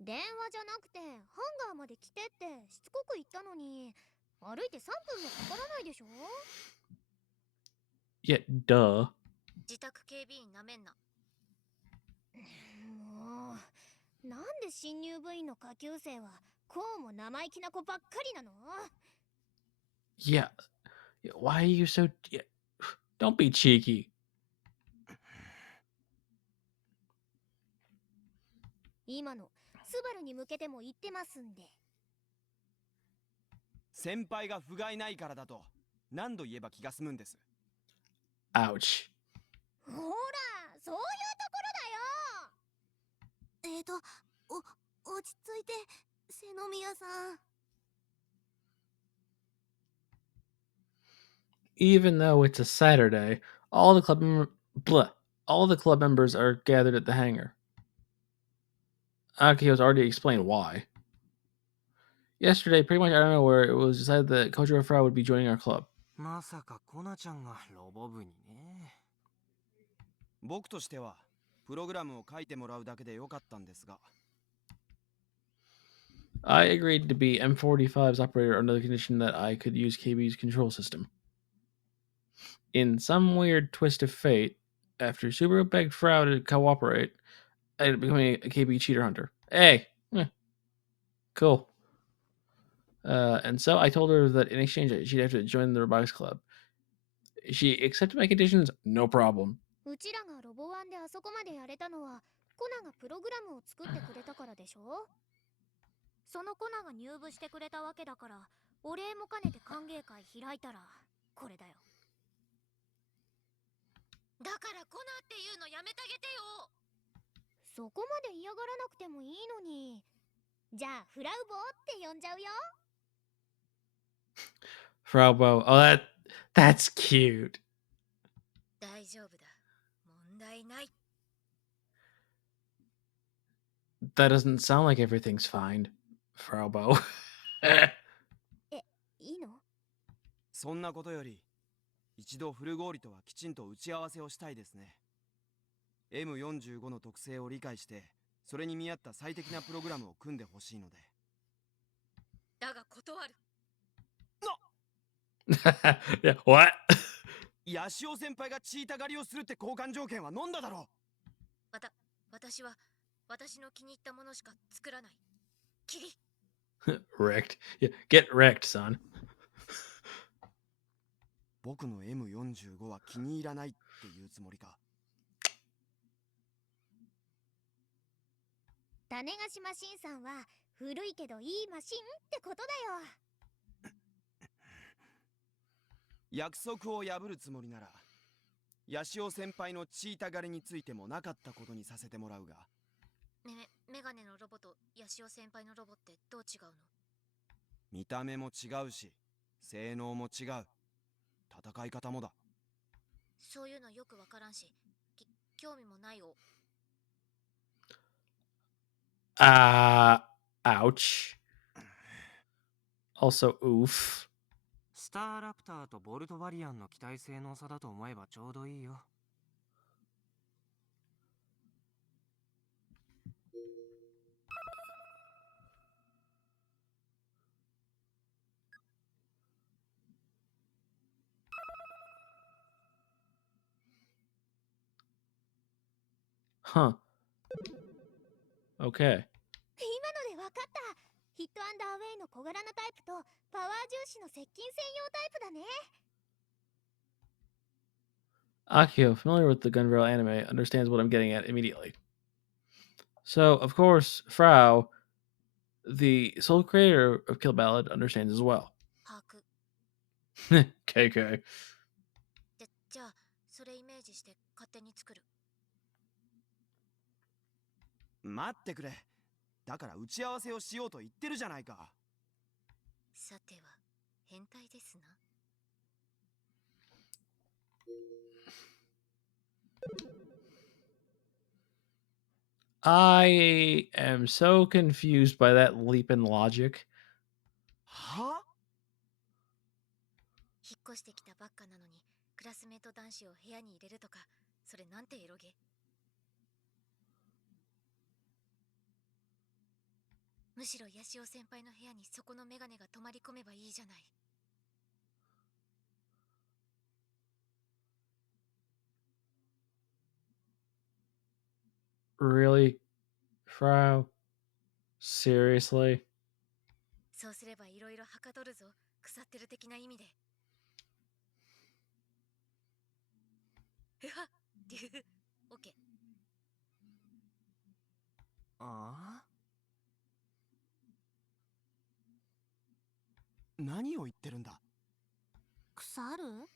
電話じゃなくてハンガーまで来てってしつこく言ったのに歩いて3分もかからないでしょ。 Yeah, duh. 自宅警備員なめんな。もうなんで新入部員の下級生はこうも生意気な子ばっかりなの？ Yeah. Why are you so... Yeah. Don't be cheeky. 今のスバルに向けても言ってますんで。先輩が不甲斐ないからだと何度言えば気が済むんです。 Ouch. ほら、そういうところだよ。落ち着いて、瀬宮さん。 Even though it's a Saturday, all the club members are gathered at the hangar. Akio's already explained why. Yesterday, pretty much out of nowhere, it was decided that Kojiro Frau would be joining our club. まさかコナちゃんがロボ部にね。僕としてはプログラムを書いてもらうだけでよかったんですが。 I agreed to be M45's operator under the condition that I could use KB's control system. In some weird twist of fate, after Subaru begged Frau to cooperate, I ended up becoming a KB cheater hunter. Hey! Cool. And so I told her that in exchange, she'd have to join the robotics club. She accepted my conditions, no problem. うちらがロボワンであそこまでやれたのはコナがプログラムを作ってくれたからでしょ。そのコナが入部してくれたわけだからお礼も兼ねて歓迎会開いたらこれだよ。だからコナっていうのやめてあげてよ。そこまで嫌がらなくてもいいのに。じゃあフラウボーって呼んじゃうよ。 Fraubo. Oh, that's cute. 大丈夫だ。問題ない。That doesn't sound like everything's fine, Fraubo. いいの？そんなことより一度フルゴーリとはきちんと打ち合わせをしたいですね。 M45 の特性を理解してそれに見合った最適なプログラムを組んでほしいので。だが断る。Yeah, what? ヤシオ先輩がチータ狩りをするって交換条件は飲んだだろう。私は私の気に入ったものしか作らない。キリ。Wrecked. Yeah, get wrecked, son. 僕の M45 は気に入らないっていうつもりか。種子島マシンさんは古いけどいいマシンってことだよ。約束を破るつもりならヤシオ先輩のチータ狩りについてもなかったことにさせてもらうが。メガネのロボとヤシオ先輩のロボってどう違うの？見た目も違うし性能も違う。戦い方もだ。そういうのよくわからんし興味もないよ。Ouch. Also, oof. スターラプターとボルトバリアンの機体性能差だと思えばちょうどいいよ。Huh. Okay. 今ので分かった。ヒットアンダーウェイの小柄なタイプとパワー重視の接近専用タイプだね。Akio, familiar with the gun barrel anime, understands what I'm getting at immediately. So, of course, Frau, the sole creator of Kill Ballad, understands as well. 把握。KK. じゃあそれイメージして勝手に作る。待ってくれ。だから打ち合わせをしようと言ってるじゃないか。さては変態ですな。I am so confused by that leap in logic. は？引っ越してきたばっかなのにクラスメート男子を部屋に入れるとか、それなんてエロゲ。むしろヤシオ先輩の部屋にそこのメガネが泊まり込めばいいじゃない。Really? Frau? Seriously? そうすればいろいろはかどるぞ、腐ってる的な意味で。ふわっデューオッケー。ああ、何を言ってるんだ。腐る？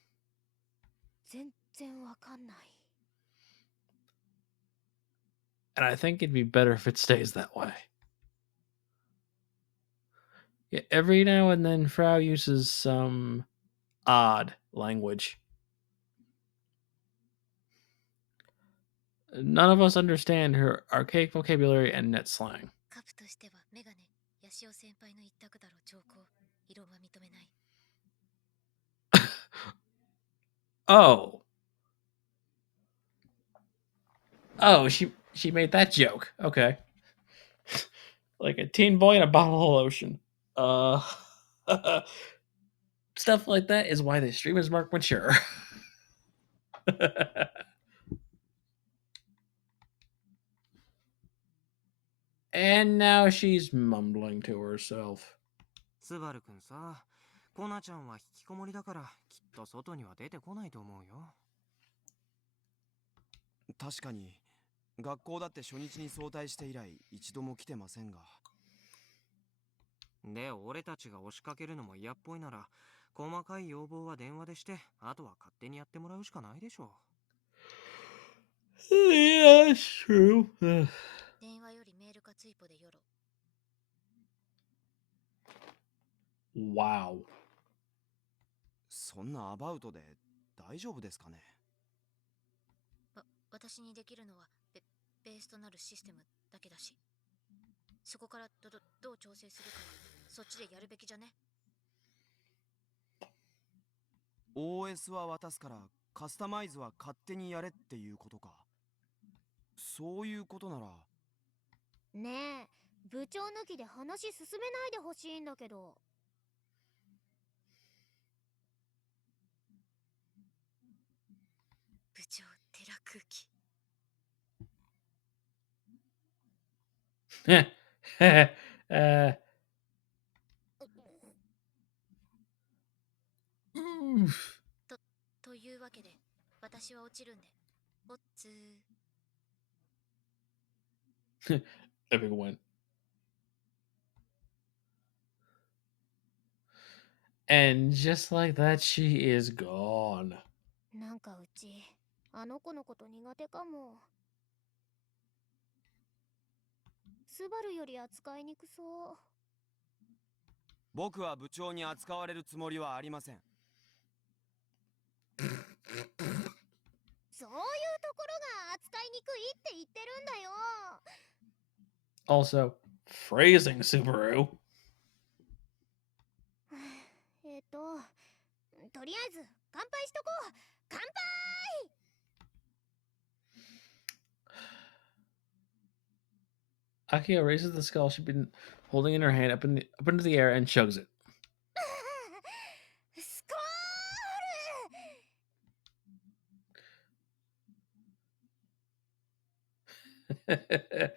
全然わかんない。And I think it'd be better if it stays that way. Yeah, every now and then, Frau uses some odd language. None of us understand her archaic vocabulary and net slang. カプとしてはメガネ、ヤシオ先輩の一択だろ兆候。異論は認めない。Oh. Oh, she made that joke. Okay. Like a teen boy in a bottle of lotion. Stuff like that is why the streamers mark mature. And now she's mumbling to herself. スバルくんさ、コナちゃんは引きこもりだからきっと外には出てこないと思うよ。確かに学校だって初日に早退して以来一度も来てませんが。で、俺たちが押しかけるのも嫌っぽいなら、細かい要望は電話でして、あとは勝手にやってもらうしかないでしょ Yeah, that's true. 電話よりメールかツイポでよろ。Wow. そんなアバウトで大丈夫ですかね。私にできるのはベースとなるシステムだけだし、そこからどう調整するかはそっちでやるべきじゃね。 OS は渡すからカスタマイズは勝手にやれっていうことか。そういうことなら。ねえ、部長抜きで話進めないでほしいんだけど。部長寺空気。Oof. というわけで私は落ちるんでおっつー。 Epic win. And just like that, she is gone. なんかうちあの子のこと苦手かも。スバルより扱いにくそう。僕は部長に扱われるつもりはありません。そういうところが扱いにくいって言ってるんだよ。Also, phrasing Subaru. とりあえず乾杯しとこう。乾杯。 Akio raises the skull she'd been holding in her hand up into the air and chugs it. スコール。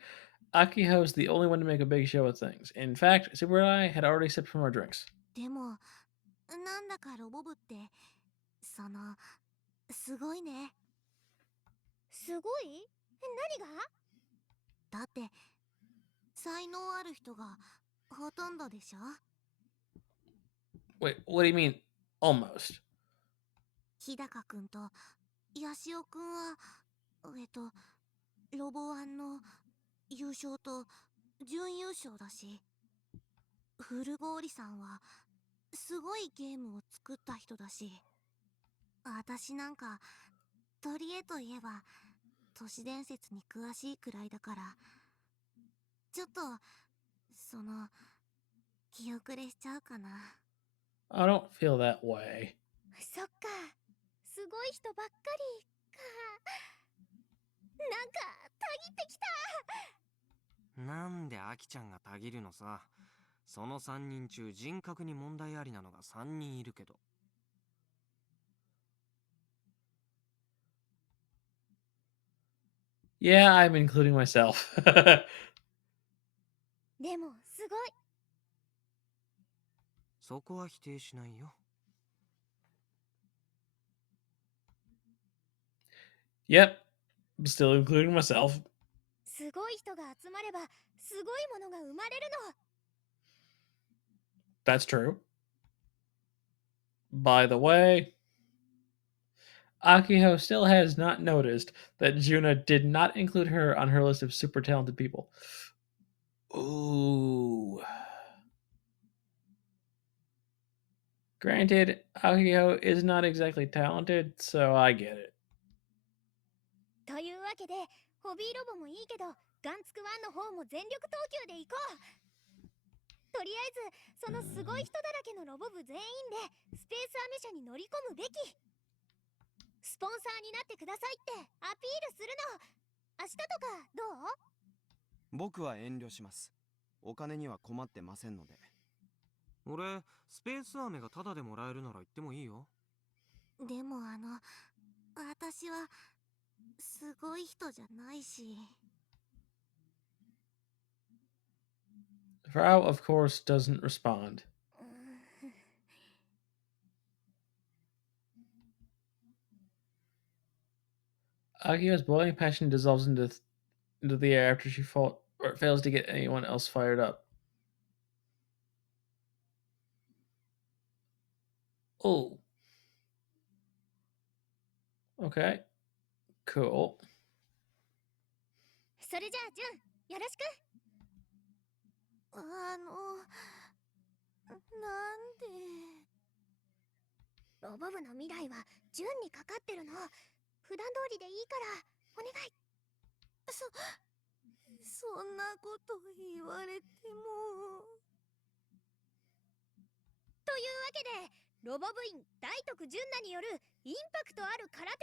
Akiho's the only one to make a big show of things. In fact, Super and I had already sipped from our drinks. でもなんだかロボ部ってすごいね。すごい？何が？だって才能ある人がほとんどでしょ。 Wait, what do you mean, almost? 日高くんとヤシオくんはロボワンの優勝と準優勝だし、フルゴーリさんはすごいゲームを作った人だし、私なんか取り柄といえば都市伝説に詳しいくらいだから、ちょっと気遅れしちゃうかな。 I don't feel that way. そっか、すごい人ばっかりか。なんかたぎってきた。なんでアキちゃんがたぎるのさ。その3人中人格に問題ありなのが3人いるけど。Yeah, I'm including myself. でもすごい。そこは否定しないよ。Yep, still including myself. すごい人が集まればすごいものが生まれるの。 That's true. By the way, Akiho still has not noticed that Juna did not include her on her list of super talented people. Ooh. Granted, Akio is not exactly talented, so I get it. というわけでホビーロボもいいけどガンツクワンの方も全力投球でいこう。とりあえずそのすごい人だらけのロボ部全員でスペースアメ車に乗り込むべき。スポンサーになってくださいってアピールするの。明日とかどう？僕は遠慮します。お金には困ってませんので。俺、スペース飴がタダでもらえるなら言ってもいいよ。でも私はすごい人じゃないし。 Frau, of course, doesn't respond. Akio's boiling passion dissolves into the air after she fails to get anyone else fired up. Oh. Okay. Cool. それじゃあジュンよろしく。なんで。ロボ部の未来はジュンにかかってるの。普段通りでいいからお願い。そんなこと言われても。というわけでロボ部員大徳純奈によるインパクトある空手の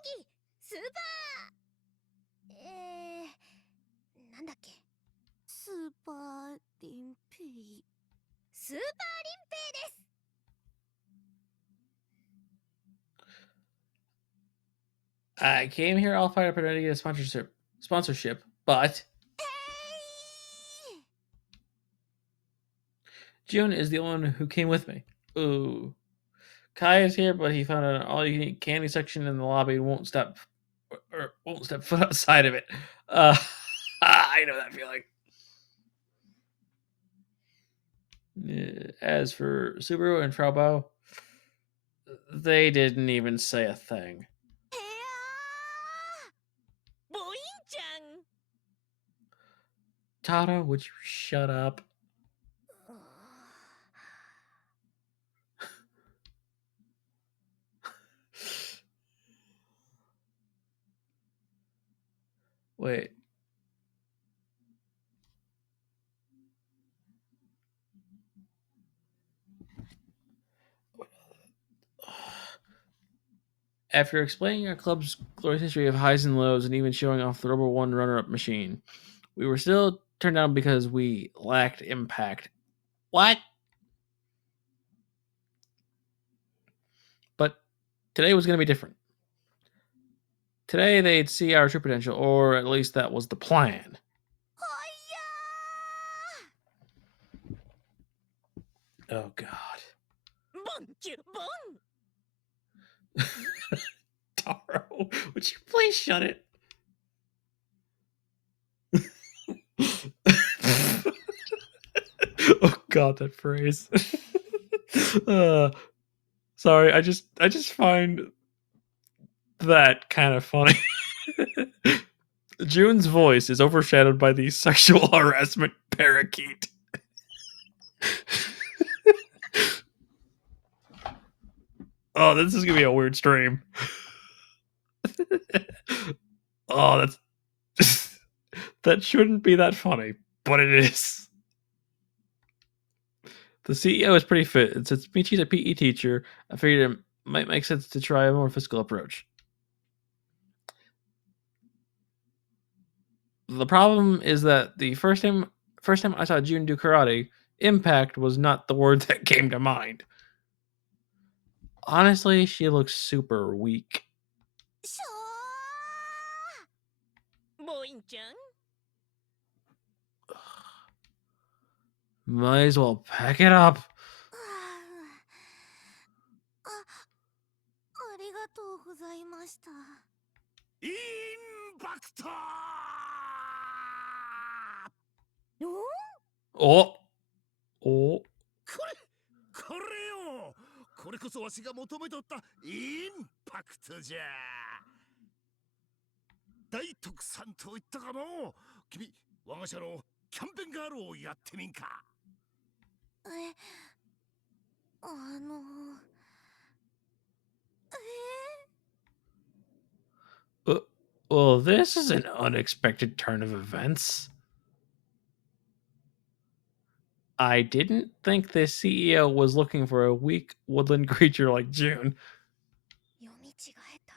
奥義スーパーなんだっけ。スーパーリンペイ。スーパーリンペイです。 I came here all fired up and ready to get a sponsorship, but June is the only one who came with me. Ooh. Kai is here, but he found an all-you-can-eat candy section in the lobby and won't step foot outside of it. I know that feeling. As for Subaru and Frau Bao, they didn't even say a thing. ボインちゃん。 Tata, would you shut up? Wait. After explaining our club's glorious history of highs and lows and even showing off the Robo 1 runner up machine, we were still turned down because we lacked impact. What? But today was going to be different. Today they'd see our true potential, or at least that was the plan. ほいや Oh, God. ボンキュボン Taro, would you please shut it? Oh God, that phrase. uh, sorry, I just find that kind of funny. June's voice is overshadowed by the sexual harassment parakeet. Oh, this is gonna be a weird stream. Oh, that's that shouldn't be that funny, but it is. The CEO is pretty fit, and since Michi's a PE teacher, I figured it might make sense to try a more physical approach. The problem is that the first time I saw June do karate, impact was not the word that came to mind. Honestly, she looks super weak. しょボインちゃん Might as well pack it up. ーあありがとうございました。インパクトおおこれよこれこそわしが求めとったインパクトじゃ大特産と言ったかの君我が社のキャンペーンガールをやってみんかえ、あの、Well, this is an unexpected turn of events. I didn't think the CEO was looking for a weak woodland creature like June. 読み違えた。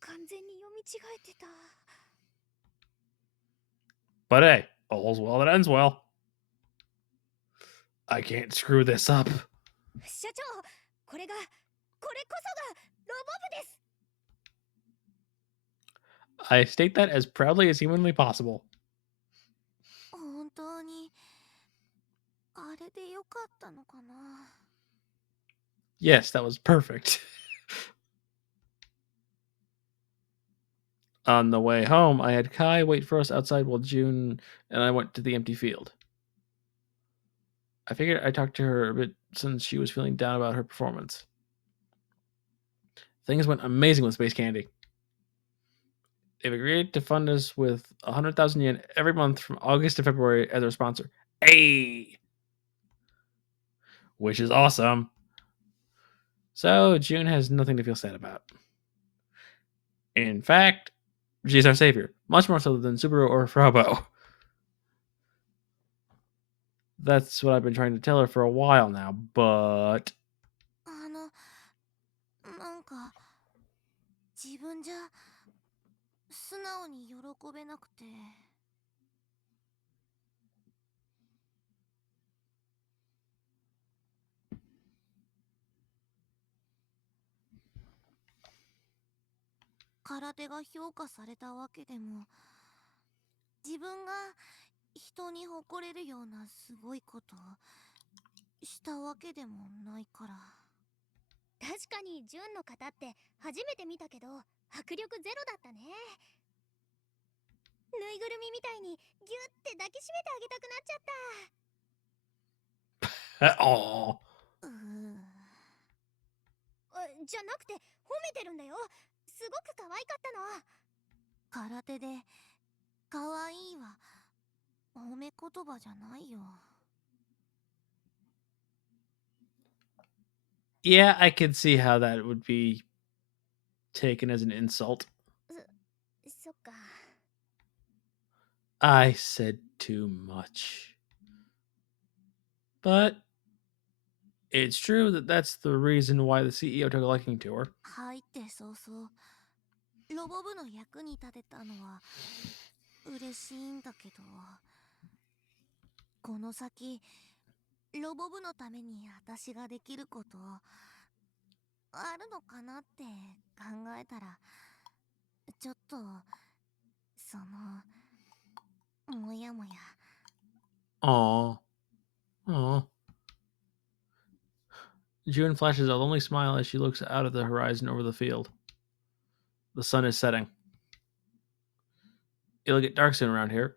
完全に読み違えてた。But hey, all's well that ends well. I can't screw this up. 社長、これこそがロボ部です。 I state that as proudly as humanly possible. 本当にあれでよかったのかな。 Yes, that was perfect. On the way home, I had Kai wait for us outside while June and I went to the empty field. I figured I'd talk to her a bit since she was feeling down about her performance. Things went amazing with Space Candy. They've agreed to fund us with 100,000 yen every month from August to February as our sponsor. Hey! Which is awesome. So June has nothing to feel sad about. In fact, she's our savior, much more so than Subaru or Frobo. That's what I've been trying to tell her for a while now, but なんか自分じゃ素直に喜べなくて。空手が評価されたわけでも、自分が人に誇れるようなすごいことしたわけでもないから。確かに純の方って初めて見たけど迫力ゼロだったね。ぬいぐるみみたいにギュッて抱きしめてあげたくなっちゃった。 oh, じゃなくて褒めてるんだよ。すごく可愛かったの。空手で可愛いは褒め言葉じゃないよ。 yeah, I can see how that would be taken as an insult. そっか。 I said too much. But It's true that that's the reason why the CEO took a liking to her. 入って早々ロボ部の役に立てたのは嬉しいんだけど、この先ロボ部のために私ができることあるのかなって考えたら、ちょっとそのもやもや。 Aw. Aw. June flashes a lonely smile as she looks out at the horizon over the field. The sun is setting. It'll get dark soon around here.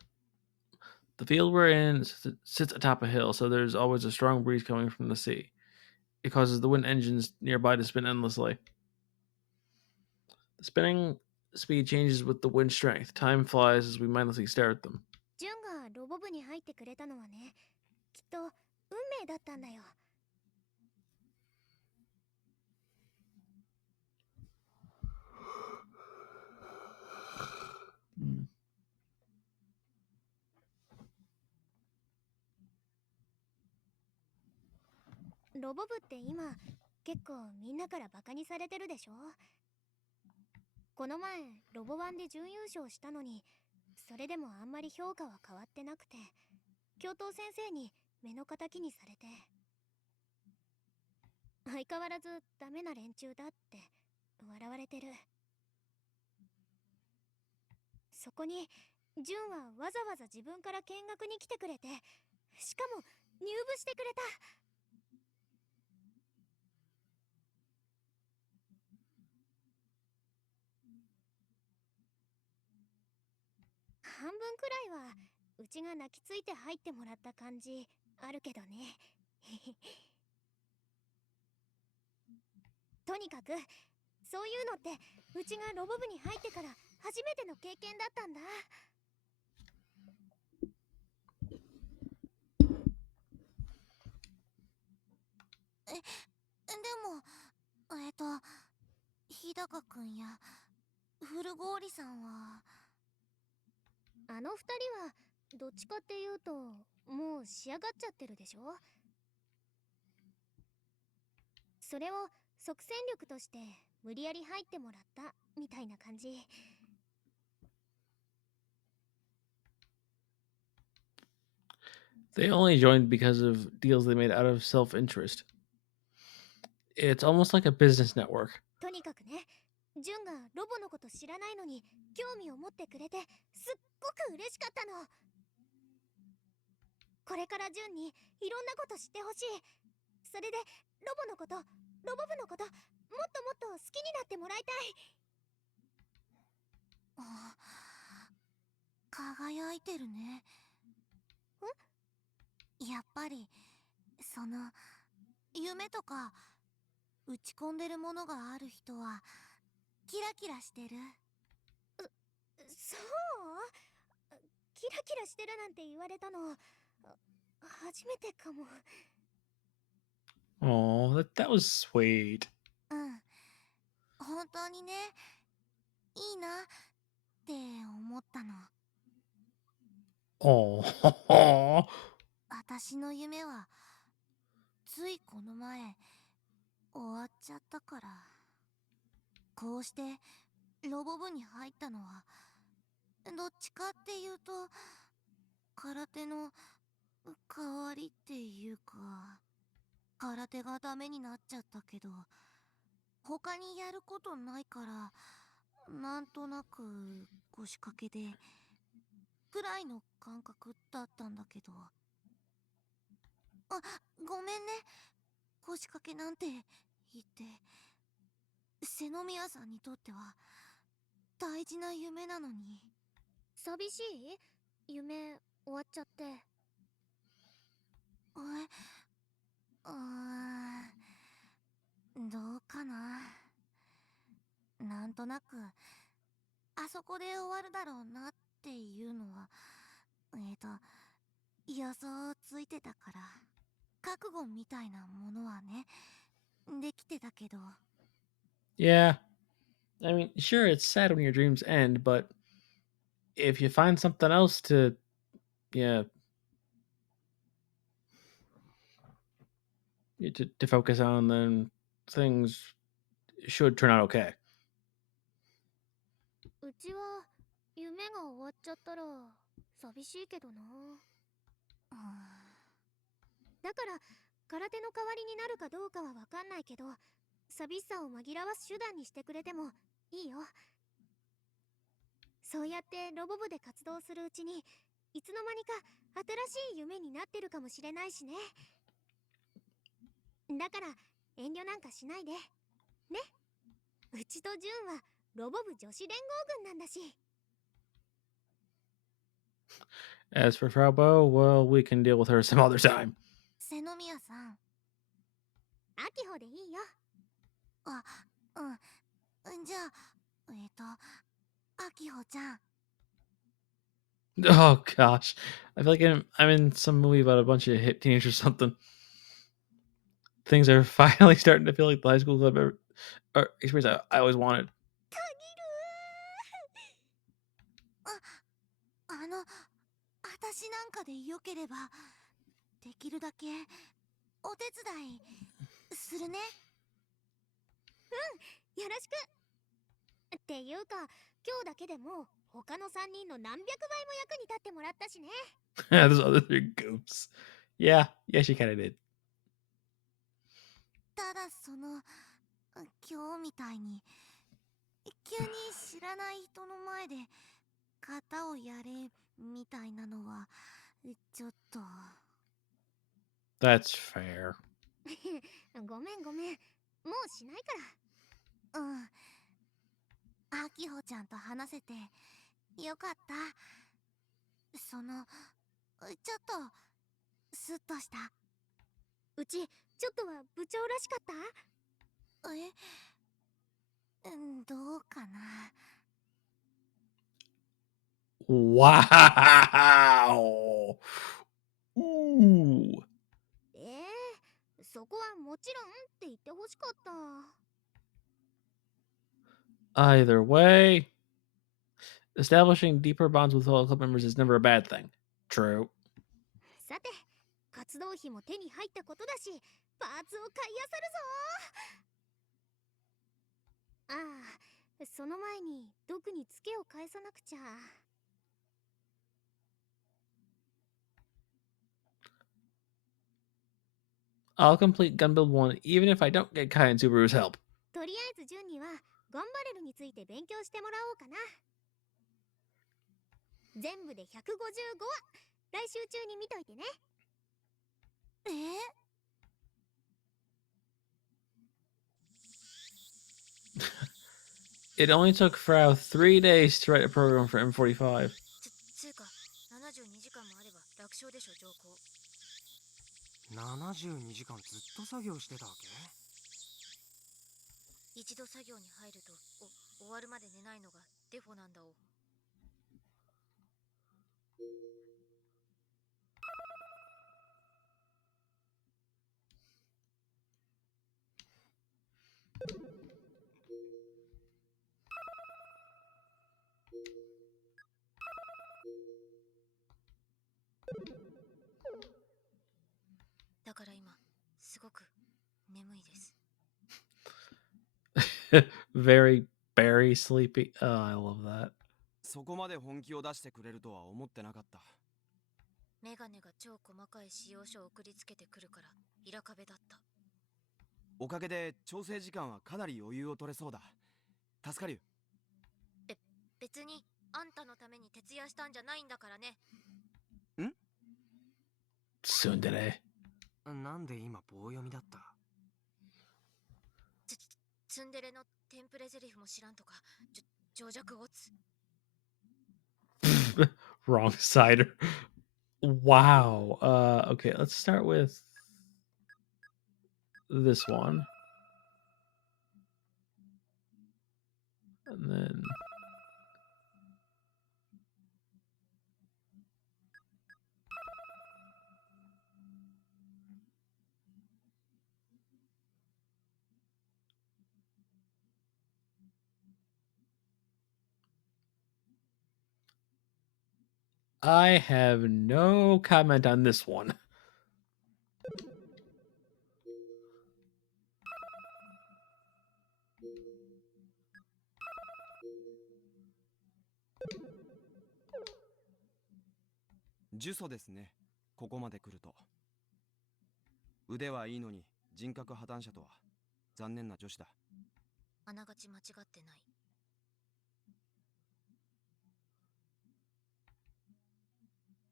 The field we're in sits atop a hill, so there's always a strong breeze coming from the sea. It causes the wind engines nearby to spin endlessly. The spinning speed changes with the wind strength. Time flies as we mindlessly stare at them. ジュンがロボ部に入ってくれたのはね、きっと運命だったんだよ。ロボ部って今結構みんなからバカにされてるでしょ。この前ロボワンで準優勝したのに、それでもあんまり評価は変わってなくて、教頭先生に目の敵にされて、相変わらずダメな連中だって笑われてる。そこにジュンはわざわざ自分から見学に来てくれて、しかも入部してくれた。半分くらいはうちが泣きついて入ってもらった感じあるけどね。とにかくそういうのってうちがロボ部に入ってから初めての経験だったんだ。でも日高くんや古郡さんは、あの二人はどっちかっていうともう仕上がっちゃってるでしょ。それを即戦力として無理やり入ってもらったみたいな感じ。They only joined because of deals they made out of self interest. It's almost like a business network. とにかくね、ジュンがロボのこと知らないのに興味を持ってくれてすっごく嬉しかったの。これからジュンにいろんなこと知ってほしい。それでロボのこと、ロボ部のこと、もっともっと好きになってもらいたい。輝いてるね。やっぱりその夢とか打ち込んでるものがある人はキラキラしてる。そう？キラキラしてるなんて言われたの初めてかも。Oh, that was sweet. うん、本当にね、いいなって思ったの。Oh. 私の夢はついこの前終わっちゃったから。こうしてロボ部に入ったのはどっちかっていうと空手の代わりっていうか、空手がダメになっちゃったけど他にやることないから、なんとなく腰掛けでくらいの感覚だったんだけど。ごめんね、腰掛けなんて言って。瀬宮さんにとっては大事な夢なのに。寂しい？夢終わっちゃって。どうかな。なんとなくあそこで終わるだろうなっていうのは予想ついてたから、覚悟みたいなものはねできてたけど。 Yeah. I mean, sure, it's sad when your dreams end, but if you find something else to, yeah. to focus on, then things should turn out okay. うちは夢が終わっちゃったら寂しいけどな。だから空手の代わりになるかどうかはわかんないけど、寂しさを紛らわす手段にしてくれてもいいよ。そうやってロボ部で活動するうちに、いつの間にか新しい夢になってるかもしれないしね。だから遠慮なんかしないでね。うちとジュンはロボ部女子連合軍なんだし。 As for Frau Bo, well, we can deal with her some other time. 瀬宮さん、秋穂でいいよ。あ、じゃあ秋穂ちゃん。 Oh gosh, I feel like I'm in some movie about a bunch of hip teenagers or something. Things are finally starting to feel like the high school club or experience I always wanted. 限る。私なんかでよければできるだけお手伝いするね。よろしく。っていうか今日だけでも他の3人の何百倍も役に立ってもらったしね。Those other three goofs. Yeah, she kind of did. ただ今日みたいに急に知らない人の前で型をやれみたいなのはちょっと。 That's fair. ごめんもうしないから。秋穂ちゃんと話せてよかった。ちょっとスッとした。うちちょっとは部長らしかった？どうかな。 Wow. Ooh. そこはもちろんって言ってほしかった。 Either way, establishing deeper bonds with fellow club members is never a bad thing. True. さて活動費も手に入ったことだし、パーツを買いあさるぞ。ああ、その前にドクにツケを返さなくちゃ。 I'll complete Gun Build 1 even if I don't get Kai and Subaru's help. とりあえずジュンにはガンバレルについて勉強してもらおうかな。全部で155話、来週中に見といてね。It only took Frau 3 days to write a program for M45. つうか72時間もあれば楽勝でしょ上皇。72時間ずっと作業してたわけ？一度作業に入ると終わるまで寝ないのがデフォなんだお。だから今すごく眠いです。Very sleepy. Oh, I love that. そこまで本気を出してくれるとは思ってなかった。メガネが超細かい使用書を送りつけてくるから平壁だった。おかげで調整時間はかなり余裕を取れそうだ。助かるよ。別にあんたのために徹夜したんじゃないんだからね。ん？ Tsundere. なんで今棒読みだった？ツンデレのテンプレゼリフも知らんとか情弱オツ。Wrong cider. Wow. Okay, let's start with this one. And then I have no comment on this one. 呪詛ですね、ここまで来ると。腕はいいのに人格破綻者とは残念な女子だ。あながち間違ってない。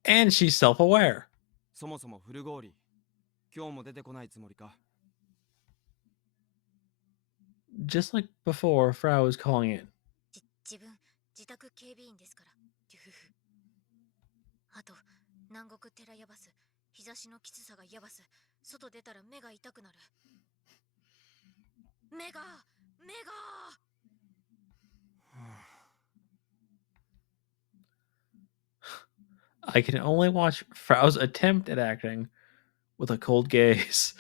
And she's self-aware. そもそもフルゴーリー、今日も出てこないつもりか。Just like before, Frau is calling in. 自分、自宅警備員ですから。デュフフ。あと、南国寺やばす。日差しのきつさがやばす。外出たら目が痛くなる。目が目が I can only watch Frau's attempt at acting with a cold gaze.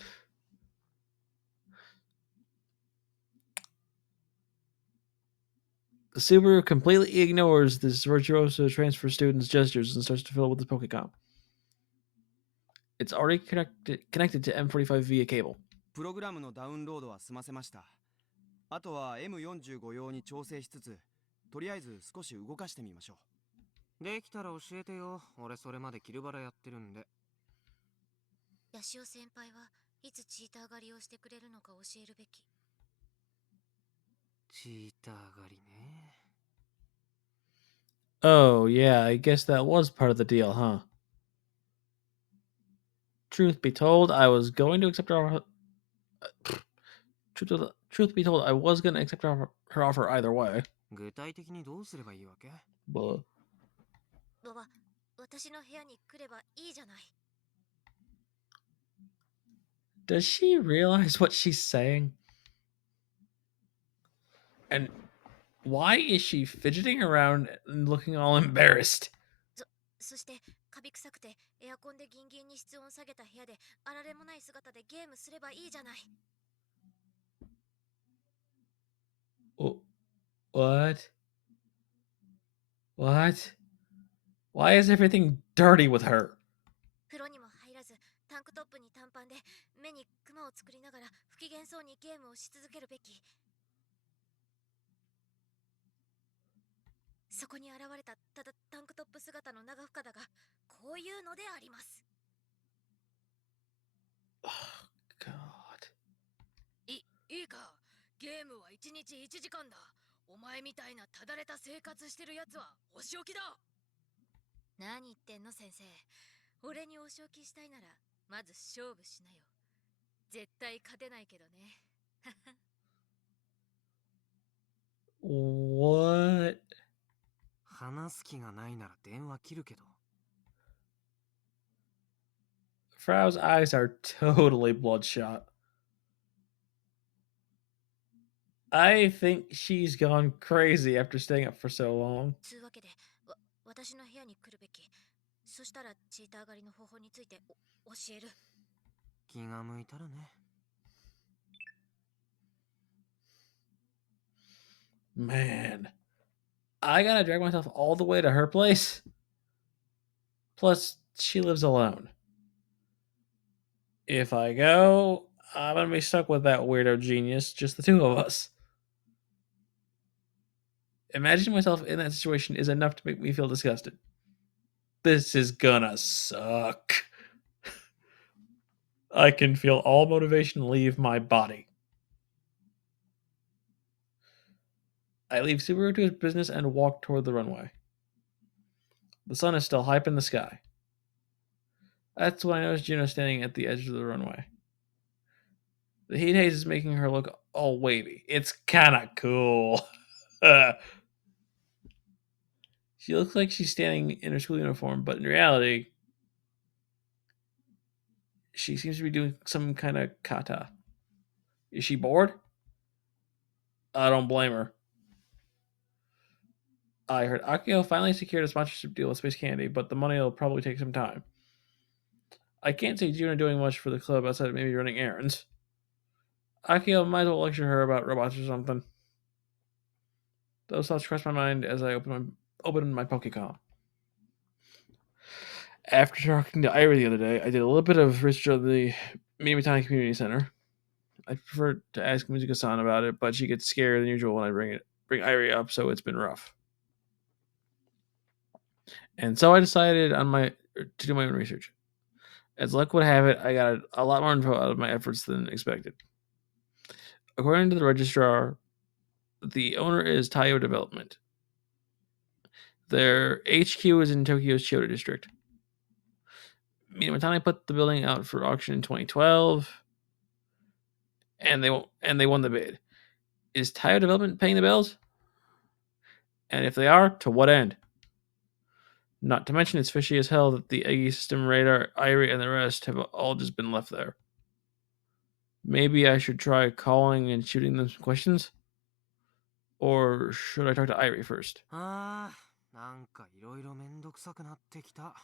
The Subaru completely ignores this virtuoso transfer student's gestures and starts to fiddle with the Pokecom. It's already connected to M45 via cable. プログラムのダウンロードは済ませました。あとは M45 用に調整しつつ、とりあえず少し動かしてみましょう。できたら教えてよ。俺それまでキルバラやってるんで。ヤシオ先輩はいつチーター狩りをしてくれるのか教えるべき。チーター狩りね。Oh, yeah, I guess that was part of the deal, huh? Truth be told, I was going to accept her. Truth be told, I was going to accept her offer either way. 具体的にどうすればいいわけ？私の部屋に来ればいいじゃない。Does she realize what she's saying? And why is she fidgeting around and looking all embarrassed? そしてカビ臭くてエアコンでギンギンに室温下げた部屋であられもない姿でゲームすればいいじゃない。What? What? Why is everything dirty with her? 風呂にも入らずタンクトップに短パンで目にクマを作りながら不機嫌そうにゲームをし続けるべき。そこに現れたただタンクトップ姿の長深田がこういうのであります。Oh, God. いいか、ゲームは1日1時間だ。お前みたいなただれた生活してるやつはお仕置きだ。何言ってんの先生。俺にお仕置きしたいならまず勝負しなよ。絶対勝てないけどね。What? 話す気がないなら電話切るけど。Frau's eyes are totally bloodshot. I think she's gone crazy after staying up for so long. つうわけで、私の部屋に来るべき。そしたらチーター狩りの方法について教える。気が向いたらね。Man, I gotta drag myself all the way to her place. Plus, she lives alone. If I go, I'm gonna be stuck with that weirdo genius, just the two of us. Imagining myself in that situation is enough to make me feel disgusted. This is gonna suck. I can feel all motivation leave my body. I leave Subaru to his business and walk toward the runway. The sun is still high up in the sky. That's when I notice Juno standing at the edge of the runway. The heat haze is making her look all wavy. It's kinda cool. She looks like she's standing in her school uniform, but in reality, she seems to be doing some kind of kata. Is she bored? I don't blame her. I heard Akio finally secured a sponsorship deal with Space Candy, but the money will probably take some time. I can't see Juno doing much for the club outside of maybe running errands. Akio might as well lecture her about robots or something. Those thoughts cross my mind as I open my Pokecom. After talking to Ira the other day, I did a little bit of research on the Mimimitani Community Center. I prefer to ask Mizuka-san about it, but she gets scarier than usual when I bring Irie up, so it's been rough. And so I decided on my to do my own research. As luck would have it, I got a lot more info out of my efforts than expected. According to the registrar, the owner is Taiyo Development. Their HQ is in Tokyo's Chiyoda district. Meaning, by the time I put the building out for auction in 2012, and they won the bid. Is Taiyo Development paying the bills? And if they are, to what end? Not to mention, it's fishy as hell that the Eggy system, radar, Irie, and the rest have all just been left there. Maybe I should try calling and shooting them some questions? Or should I talk to Irie first? ああ、なんかいろいろめんどくさくなってきた。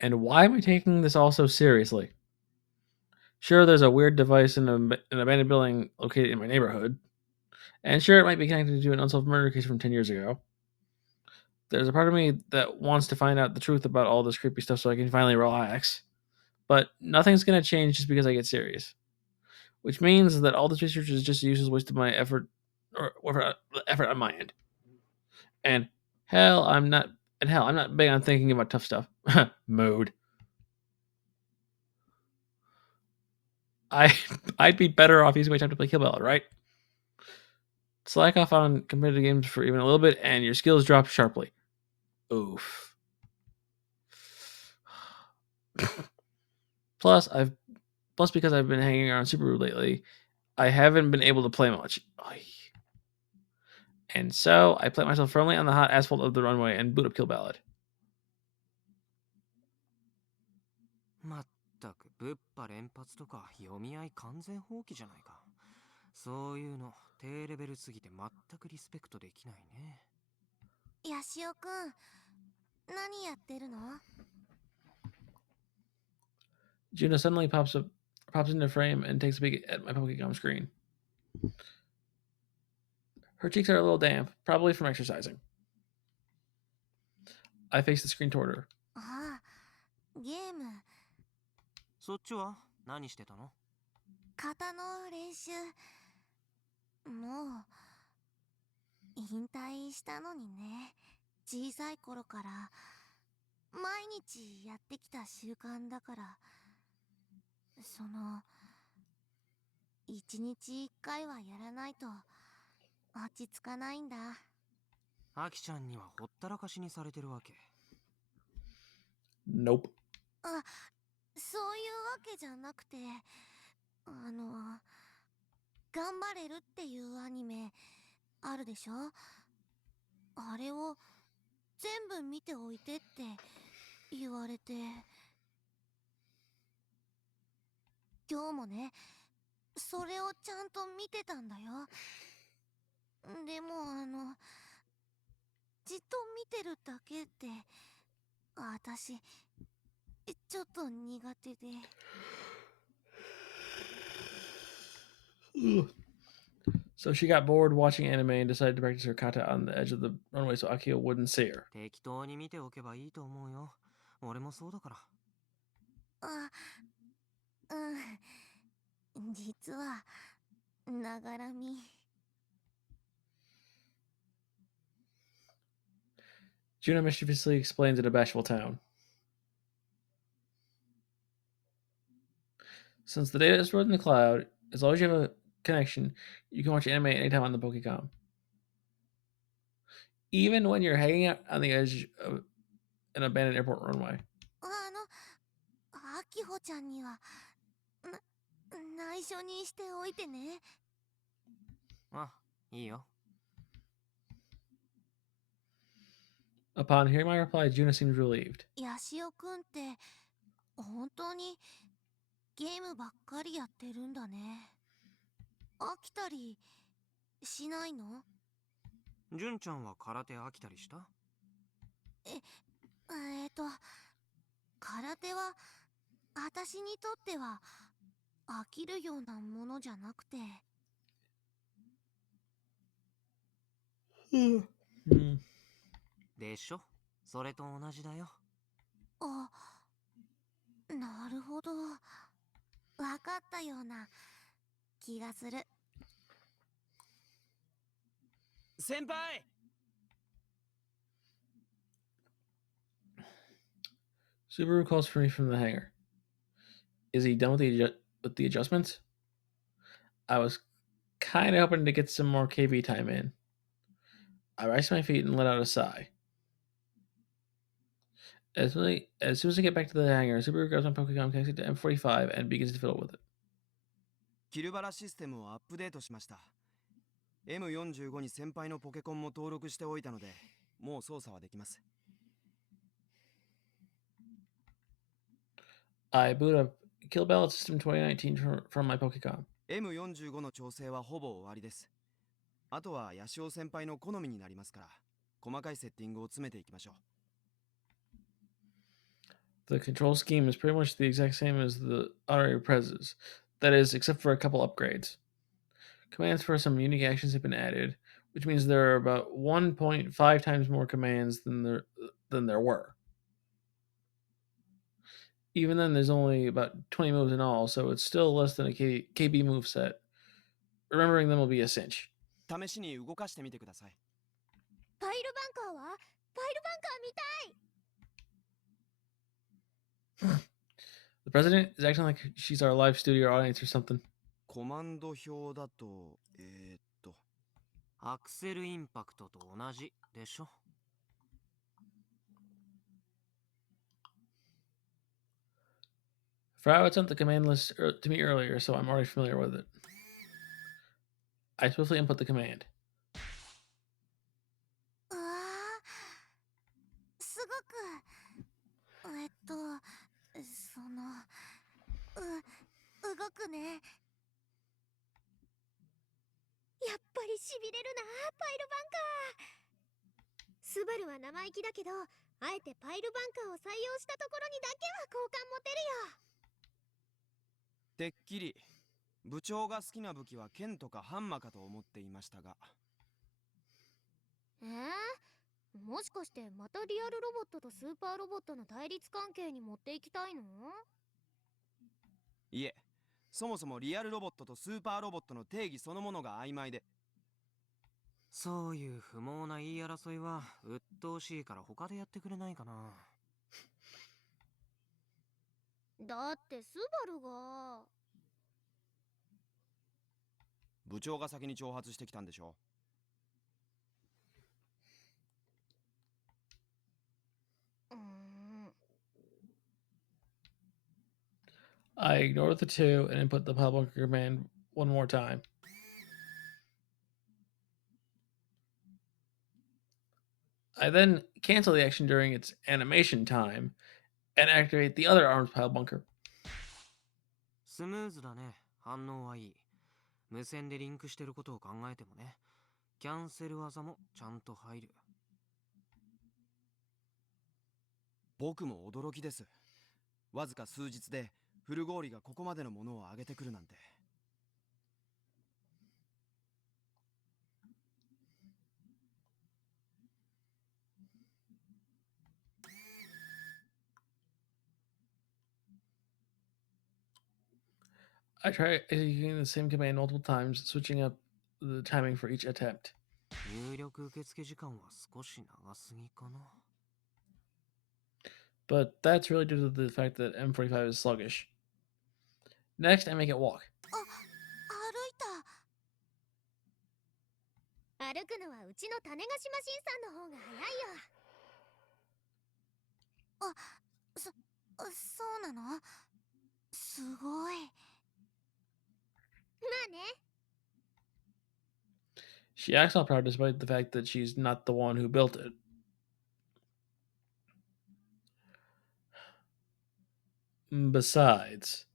And why am I taking this all so seriously? Sure, there's a weird device in an abandoned building located in my neighborhood. And sure, it might be connected to an unsolved murder case from 10 years ago. There's a part of me that wants to find out the truth about all this creepy stuff so I can finally relax. But nothing's going to change just because I get serious. Which means that all this research is just a useless waste of my effort, or effort on my end. And hell, I'm not big on thinking about tough stuff. Mode. I I'd be better off using my time to play Kill Bill, right? Slack off on competitive games for even a little bit, and your skills drop sharply. Oof. Plus, because I've been hanging around Subaru lately, I haven't been able to play much. And so I plant myself firmly on the hot asphalt of the runway and boot up Kill Ballad. まったくぶっぱ連発とか読み合い完全放棄じゃないか。そういうの低レベルすぎて全くリスペクトできないね。ヤシオくん、何やってるの？ Juna suddenly pops into frame and takes a peek at my Pokecom screen. Her cheeks are a little damp, probably from exercising. I face the screen toward her. ああ、ゲーム。そっちは何してたの？型の練習。もう、引退したのにね。小さい頃から、毎日やってきた習慣だから、一日一回はやらないと、落ち着かないんだ。アキちゃんにはほったらかしにされてるわけ。Nope. あ、そういうわけじゃなくて、頑張れるっていうアニメあるでしょ？あれを全部見ておいてって言われて、今日もね、それをちゃんと見てたんだよ。でもじっと見てるだけって私ちょっと苦手で。So she got bored watching anime and decided to practice her kata on the edge of the runway so Akio wouldn't see her. 適当に見ておけばいいと思うよ。俺もそうだから。あ、うん。実はながらみ。Juna mischievously explains in a bashful tone. Since the data is stored in the cloud, as long as you have a connection, you can watch anime anytime on the Pokecom. Even when you're hanging out on the edge of an abandoned airport runway. あきほちゃんには内緒にしておいてね。あ、いいよ。Upon hearing my reply, Juna seemed relieved. ヤシオくんって本当にゲームばっかりやってるんだね。飽きたりしないの？純ちゃんは空手飽きたりした？空手は私にとっては飽きるようなものじゃなくて。でしょ？それと同じだよ。あ、なるほど。わかったような気がする。先輩 Subaru calls for me from the hangar. Is he done with the adjustments? I was kind of hoping to get some more KV time in. I rise to my feet and let out a sigh. As soon as I get back to the hangar, Subaru grabs my Pokemon, connects it to M45, and begins to fiddle with it. キルバラシステムをアップデートしました。M45 に先輩のポケコンも登録しておいたので、もう操作はできます。I boot up Kill Ballot System 2019 from my Pokecom. M45 の調整はほぼ終わりです。あとはヤシオ先輩の好みになりますから、細かいセッティングを詰めていきましょう。The control scheme is pretty much the exact same as the honorary prezes. That is, except for a couple upgrades. Commands for some unique actions have been added, which means there are about 1.5 times more commands than there were. Even then, there's only about 20 moves in all, so it's still less than a KB move set. Remembering them will be a cinch. 試しに動かしてみてください。パイルバンカーはパイルバンカー見たい。 The president is acting like she's our live studio audience or something. コマンド表だと、アクセルインパクトと同じでしょ。Frau had sent the command list to me earlier, so I'm already familiar with it. I swiftly input the command. うわー、すごく動くね。やっぱりしびれるな、パイルバンカー。スバルは生意気だけど、あえてパイルバンカーを採用したところにだけは好感持てるよ。てっきり部長が好きな武器は剣とかハンマーかと思っていましたが。もしかしてまたリアルロボットとスーパーロボットの対立関係に持っていきたいの？いえ、そもそもリアルロボットとスーパーロボットの定義そのものが曖昧で。そういう不毛な言い争いは鬱陶しいから他でやってくれないかな。だってスバルが。部長が先に挑発してきたんでしょ。I ignore the two and input the Pile command one more time. I then cancel the action during its animation time and activate the other arms pile bunker. スムーズだね。反応はいい。無線でリンクしてることを考えてもね。キャンセル技もちゃんと入る。僕も驚きです。わずか数日でフルゴーリがここまでのものを上げてくるなんて。I try executing the same command multiple times, switching up the timing for each attempt. 入力受付時間は少し長すぎかな。But that's really due to the fact that M45 is sluggish. Next, I make it walk. 歩いた。歩くのはうちの種子島新さんの方が早いよ。そうなの？すごい。まあね。She acts all proud despite the fact that she's not the one who built it. Besides,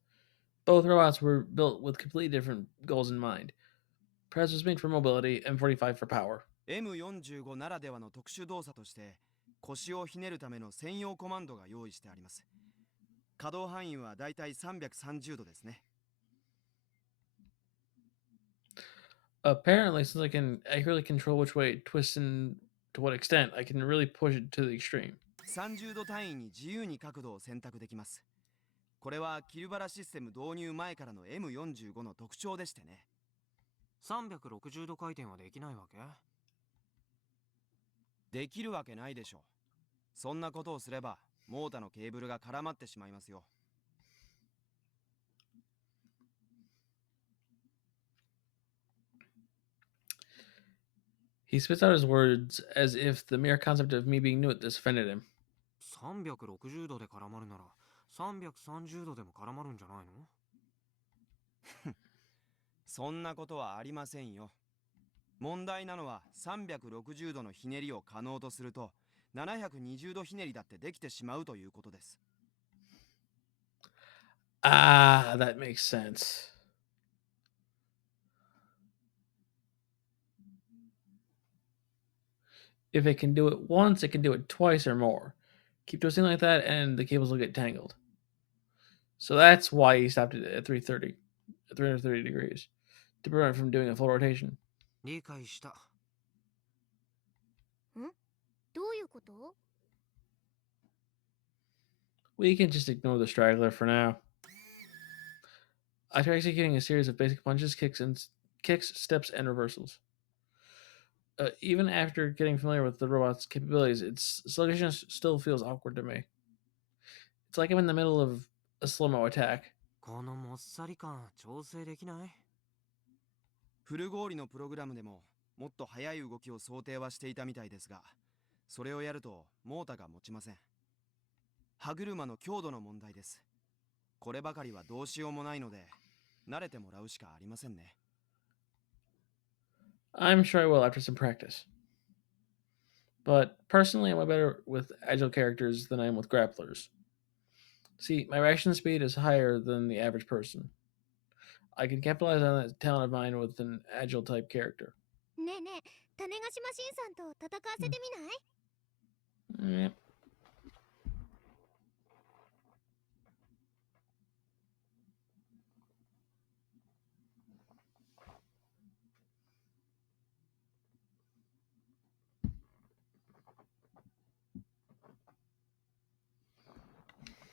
both robots were built with completely different goals in mind. Prez was made for mobility, M45 for power. M45 ならではの特殊動作として腰をひねるための専用コマンドが用意してあります。可動範囲はだいたい330度ですね。Apparently, since I can accurately control which way it twists and to what extent, I can really push it to the extreme. 30度単位に自由に角度を選択できます。これはキルバラシステム導入前からの M45 の特徴でしてね。360度回転はできないわけ？できるわけないでしょ。そんなことをすればモータのケーブルが絡まってしまいますよ。He spits out his words as if the mere concept of me being new at this offended him. 360度で絡まるなら330度でも絡まるんじゃないの？そんなことはありませんよ。問題なのは360度のひねりを可能とすると720度ひねりだってできてしまうということです。Ah, that makes sense. If it can do it once, it can do it twice or more. Keep twisting like that, and the cables will get tangled. So that's why he stopped it at 330 degrees, to prevent it from doing a full rotation. 理解した。どういうこと？ We can just ignore the straggler for now. I try executing a series of basic punches, kicks, steps, and reversals. Even after getting familiar with the robot's capabilities, its sluggishness still feels awkward to me. It's like I'm in the middle of a slow-mo attack. このもっさり感調整できない？フルゴーリのプログラムでももっと速い動きを想定はしていたみたいですが、それをやるとモータが持ちません。歯車の強度の問題です。こればかりはどうしようもないので、慣れてもらうしかありませんね。I'm sure I will after some practice. But personally, I'm better with agile characters than I am with grapplers. See, my reaction speed is higher than the average person. I can capitalize on that talent of mine with an agile type character. ねえねえ、種子島新さんと戦わせてみない？ Eh,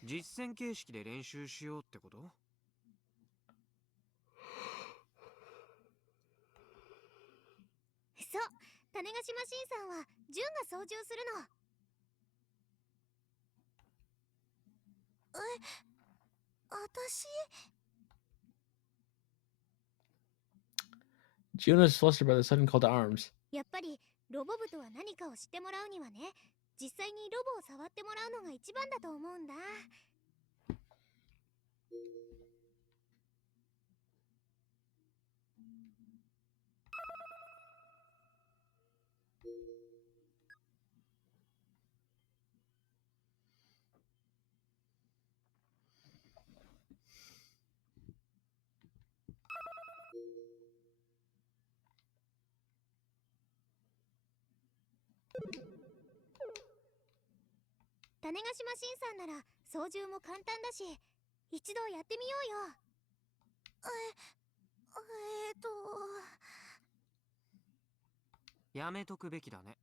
実践形式で練習しようってこと？そう、種子島新さんは純が操縦するの。私？ June is flustered by the sudden call to arms. やっぱりロボ部とは何かを知ってもらうにはね、実際にロボを触ってもらうのが一番だと思うんだ。種子島新さんなら操縦も簡単だし、一度やってみようよ。やめとくべきだね。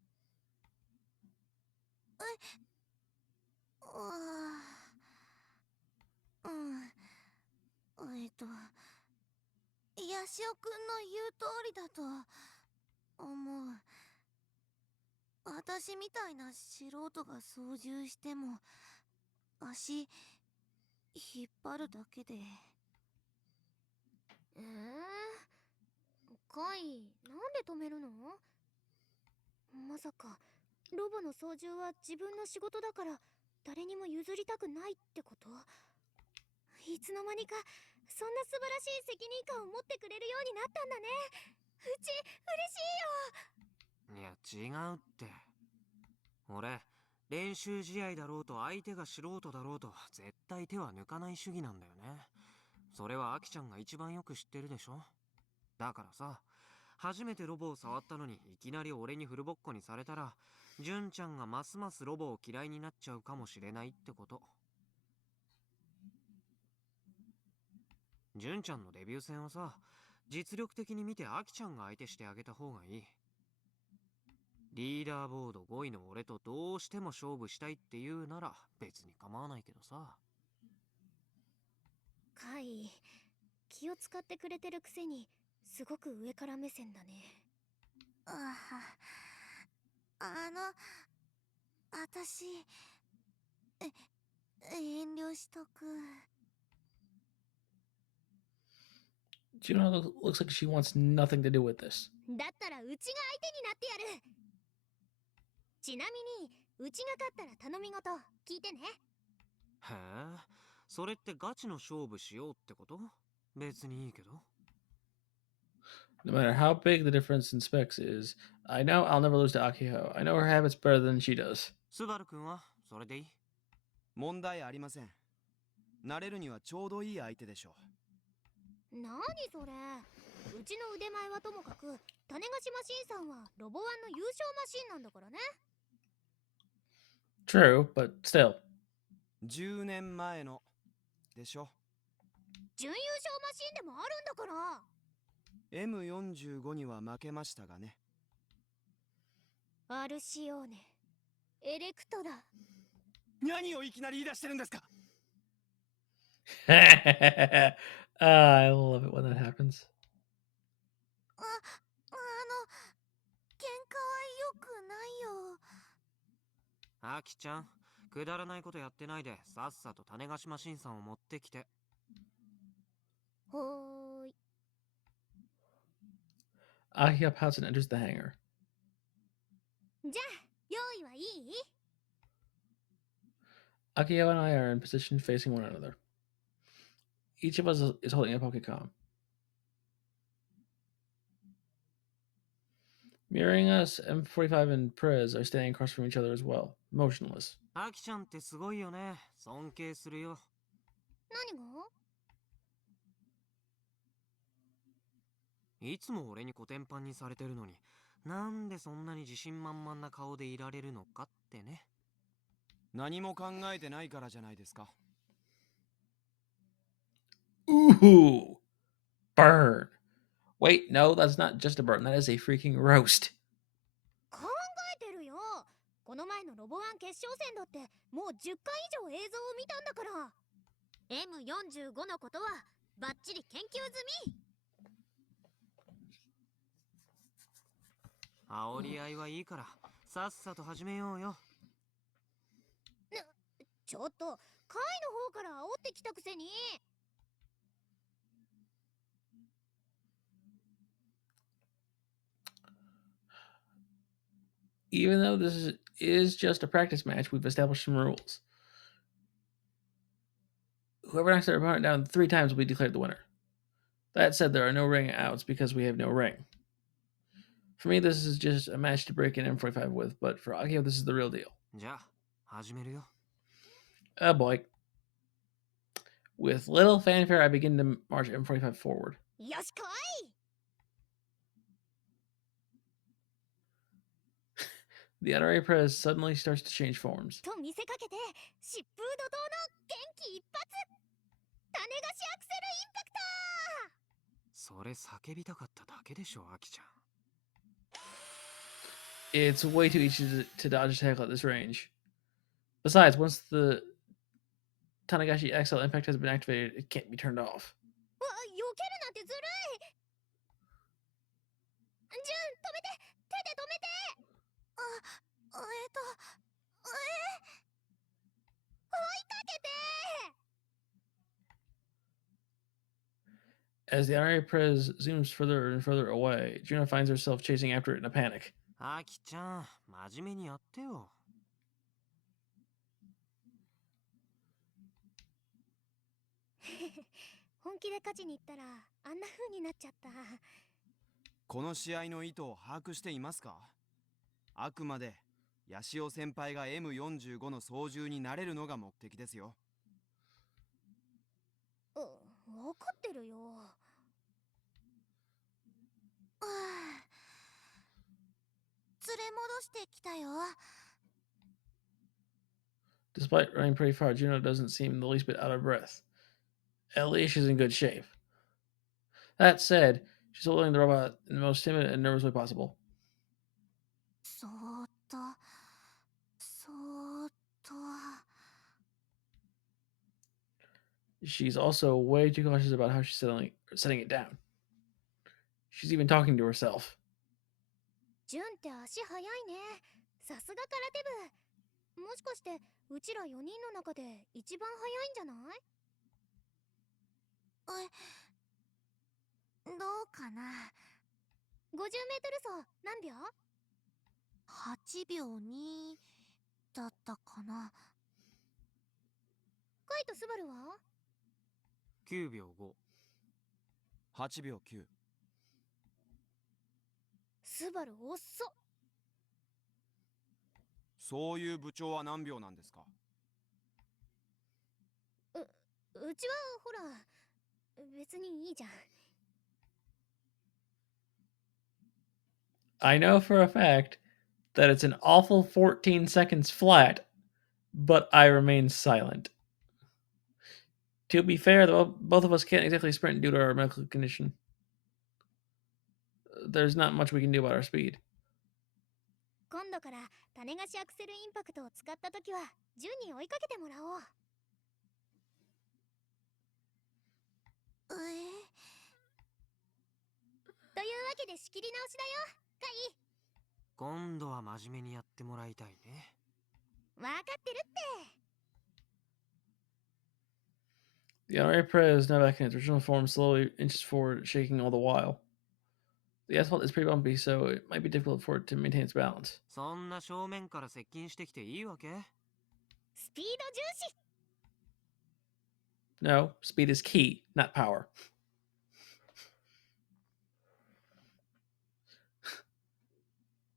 ヤシオくんの言う通りだと思う。私みたいな素人が操縦しても足引っ張るだけで。カイ、なんで止めるの？まさかロボの操縦は自分の仕事だから誰にも譲りたくないってこと？いつの間にかそんな素晴らしい責任感を持ってくれるようになったんだね。うち嬉しいよ。いや違うって。俺練習試合だろうと相手が素人だろうと絶対手は抜かない主義なんだよね。それはアキちゃんが一番よく知ってるでしょ。だからさ、初めてロボを触ったのにいきなり俺にフルボッコにされたら、純ちゃんがますますロボを嫌いになっちゃうかもしれないってこと。純ちゃんのデビュー戦はさ、実力的に見てアキちゃんが相手してあげた方がいい。リーダーボード5位の俺とどうしても勝負したいって言うなら別に構わないけどさ。カイ、気を使ってくれてるくせにすごく上から目線だね。私遠慮しとく。 Juno looks like she wants nothing to do with this. だったらうちが相手になってやる。ちなみにうちが勝ったら頼み事聞いてね。へえ、それってガチの勝負しようってこと？別にいいけど。No matter how big the difference in specs is, I know I'll never lose to Akiho. I know her habits better than she does. スバル君はそれでいい？問題ありません。慣れるにはちょうどいい相手でしょなにそれ。うちの腕前はともかく種子島シンさんはロボワンの優勝マシンなんだからね。 True, but still. う。10年前のでしょ。準優勝マシンでもあるんだから。 M45 には負けましたがね。アルシオーネ、エレクトだ。何をいきなり言い出してるんですか。I love it when that happens. 喧嘩は良くないよ。アキちゃん、くだらないことやってないでさっさと種子島新さんを持ってきて。ほーい。 Akiho pouts and enters the hangar. じゃあ用意はいい？ Akiho and I are in position facing one another. Each of us is holding a Pokecom. Mirroring us, M45 and Prez are standing across from each other as well, motionless. アキちゃんってすごいよね。尊敬するよ。何が？いつも俺にコテンパンにされてるのに、なんでそんなに自信満々な顔でいられるのかってね。何も考えてないからじゃないですか。Ooh! Burn! Wait, no, that's not just a burn, that is a freaking roast. 考えてるよ。この前のロボワン決勝戦だってもう10回以上映像を見たんだから。 M45 のことはバッチリ研究済み。煽り合いはいいから、さっさと始めようよ。ちょっとカイの方から煽ってきたくせに。 Even though this is just a practice match, we've established some rules. Whoever knocks their opponent down 3 times will be declared the winner. That said, there are no ring outs because we have no ring. For me, this is just a match to break an M45 with, but for Akio, this is the real deal. じゃあ、始めるよ。Oh boy. With little fanfare, I begin to march M45 forward. よし来い。 The honorary prez suddenly starts to change forms. と見せかけて疾風怒涛の元気一発。種子しアクセルインパクト。それ叫びたかっただけでしょ、アキちゃん。It's way too easy to dodge a tackle at this range. Besides, once the Tanagashi XL impact has been activated, it can't be turned off. 避けるなんてずるい。ジュン止めて。手で止めて。追いかけて。 As the honorary prez zooms further and further away, Juno finds herself chasing after it in a panic. アキちゃん、真面目にやってよ。本気で勝ちに行ったらあんな風になっちゃった。この試合の意図を把握していますか。あくまでヤシオ先輩が M45 の操縦になれるのが目的ですよ。分かってるよ。連れ戻してきたよ。 Despite running pretty far, Juno doesn't seem the least bit out of breath. At least she's in good shape. That said, she's holding the robot in the most timid and nervous way possible. そーっとそーっと。 She's also way too cautious about how she's setting it down. She's even talking to herself. ジュンって足早いね。さすが空手部。もしかしてうちら4人の中で一番速いんじゃない？どうかな。50メートル走何秒？ 8 秒2だったかな。カイとスバルは9秒5。8秒9。スバル遅っ。そういう部長は何秒なんですか？うちはほら別にいいじゃん。I know for a fact that it's an awful 14 seconds flat, but I remain silent. To be fair, though, both of us can't exactly sprint due to our medical condition. There's not much we can do about our speed. 今度から種菓子アクセルインパクトを使った時は順に追いかけてもらおう。というわけで仕切り直しだよ、カイ。今度は真面目にやってもらいたいね。わかってるって。The honorary prez is now back in its original form, slowly inches forward, shaking all the while. The asphalt is pretty bumpy, so it might be difficult for it to maintain its balance. そんな正面から接近してきていいわけ？スピード重視。 No, speed is key, not power.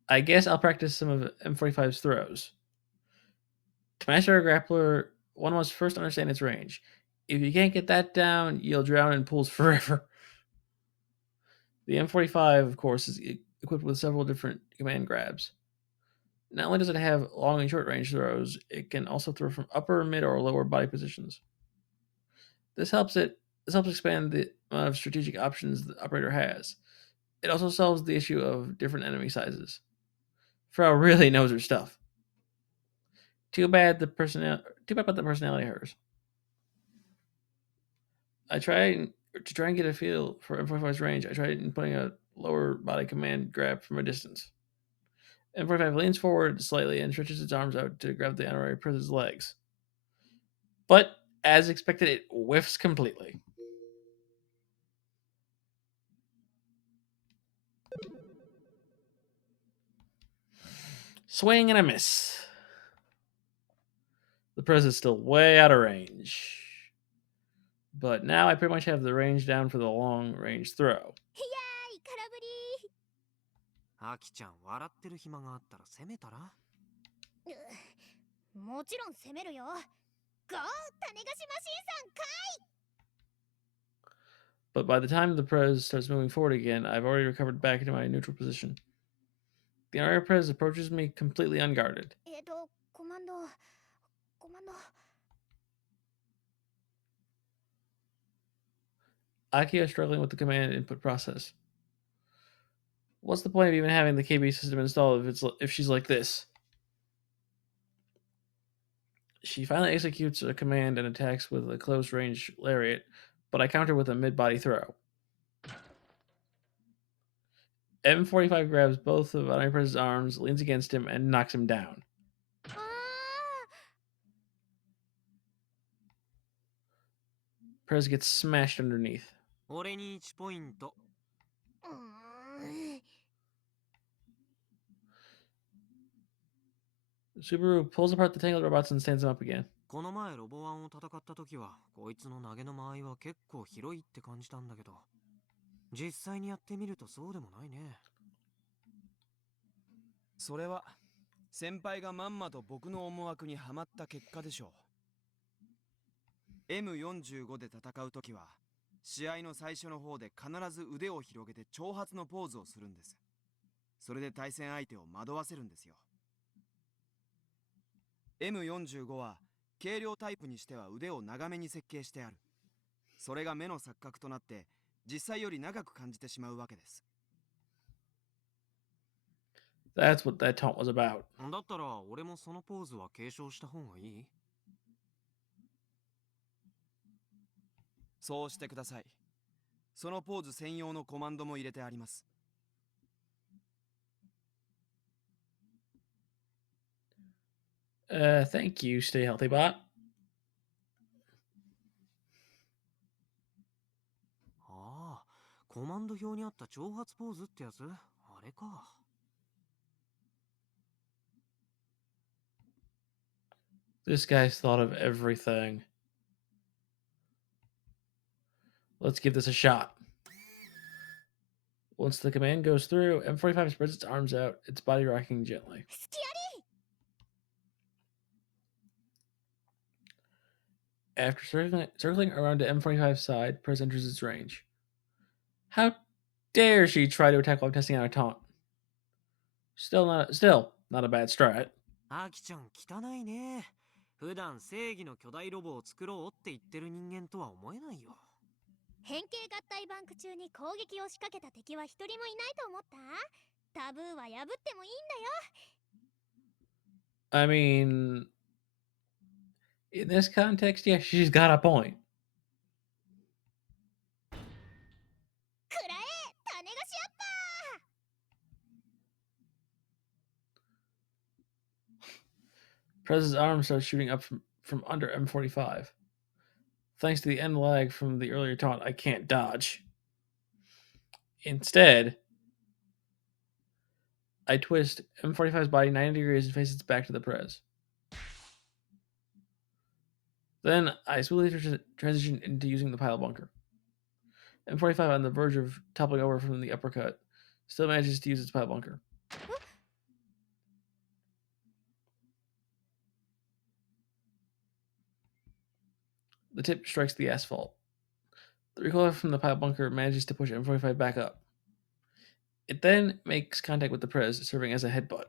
I guess I'll practice some of M45's throws. To master a grappler, one must first understand its range. If you can't get that down, you'll drown in pools forever. The M45, of course, is equipped with several different command grabs. Not only does it have long and short range throws, it can also throw from upper, mid, or lower body positions. This helps expand the amount of strategic options the operator has. It also solves the issue of different enemy sizes. Frau really knows her stuff. Too bad about the personality of hers. To try and get a feel for M45's range, I tried putting a lower body command grab from a distance. M45 leans forward slightly and stretches its arms out to grab the honorary prince's legs. But, as expected, it whiffs completely. Swing and a miss. The prince is still way out of range. But now I pretty much have the range down for the long range throw. いやーい、空振り。アキちゃん、笑ってる暇があったら攻めたら？もちろん攻めるよ。ゴー、種菓子マシンさんかい。 But by the time the Prez starts moving forward again, I've already recovered back into my neutral position. The honorary Prez approaches me completely unguarded. コマンド。Aki is struggling with the command input process. What's the point of even having the KB system installed if she's like this? She finally executes a command and attacks with a close range lariat, but I counter with a mid body throw. M45 grabs both of Oniprez's arms, leans against him, and knocks him down. Prez gets smashed underneath. 俺に1ポイント。Subaru pulls apart the tangled robots and stands them up again. この前ロボワンを戦った時はこいつの投げの間合いは結構広いって感じたんだけど、実際にやってみるとそうでもないね。それは先輩がまんまと僕の思惑にはまった結果でしょう。 M45 で戦う時は試合の最初の方で必ず腕を広げて挑発のポーズをするんです。それで対戦相手を惑わせるんですよ。 M45 は軽量タイプにしては腕を長めに設計してある。それが目の錯覚となって実際より長く感じてしまうわけです。 That's what that taunt was about. だったら俺もそのポーズは継承した方がいい？そうしてください。そのポーズ専用のコマンドも入れてあります。Thank you, Stay Healthy Bot. ああ、コマンド表にあった挑発ポーズってやつあれか。This guy's thought of everything. Let's give this a shot. Once the command goes through, M45 spreads its arms out, its body rocking gently. してやり After circling around to M45's side, Prez enters its range. How dare she try to attack while testing out a taunt? Still not a bad strat. アキちゃん汚いね。普段正義の巨大ロボを作ろうって言ってる人間とは思えないよ。変形合体バンク中に攻撃を仕掛けた敵は一人もいないと思った？タブーは破ってもいいんだよ。 I mean, in this context, yeah, she's got a point. くらえ種子シアッパー Prez's arm starts shooting up from under M45. Thanks to the end lag from the earlier taunt, I can't dodge. Instead, I twist M45's body 90 degrees and face its back to the Prez. Then I smoothly transition into using the pile bunker. M45 on the verge of toppling over from the uppercut still manages to use its pile bunker. The tip strikes the asphalt. The recoil from the pile bunker manages to push M45 back up. It then makes contact with the Prez, serving as a headbutt.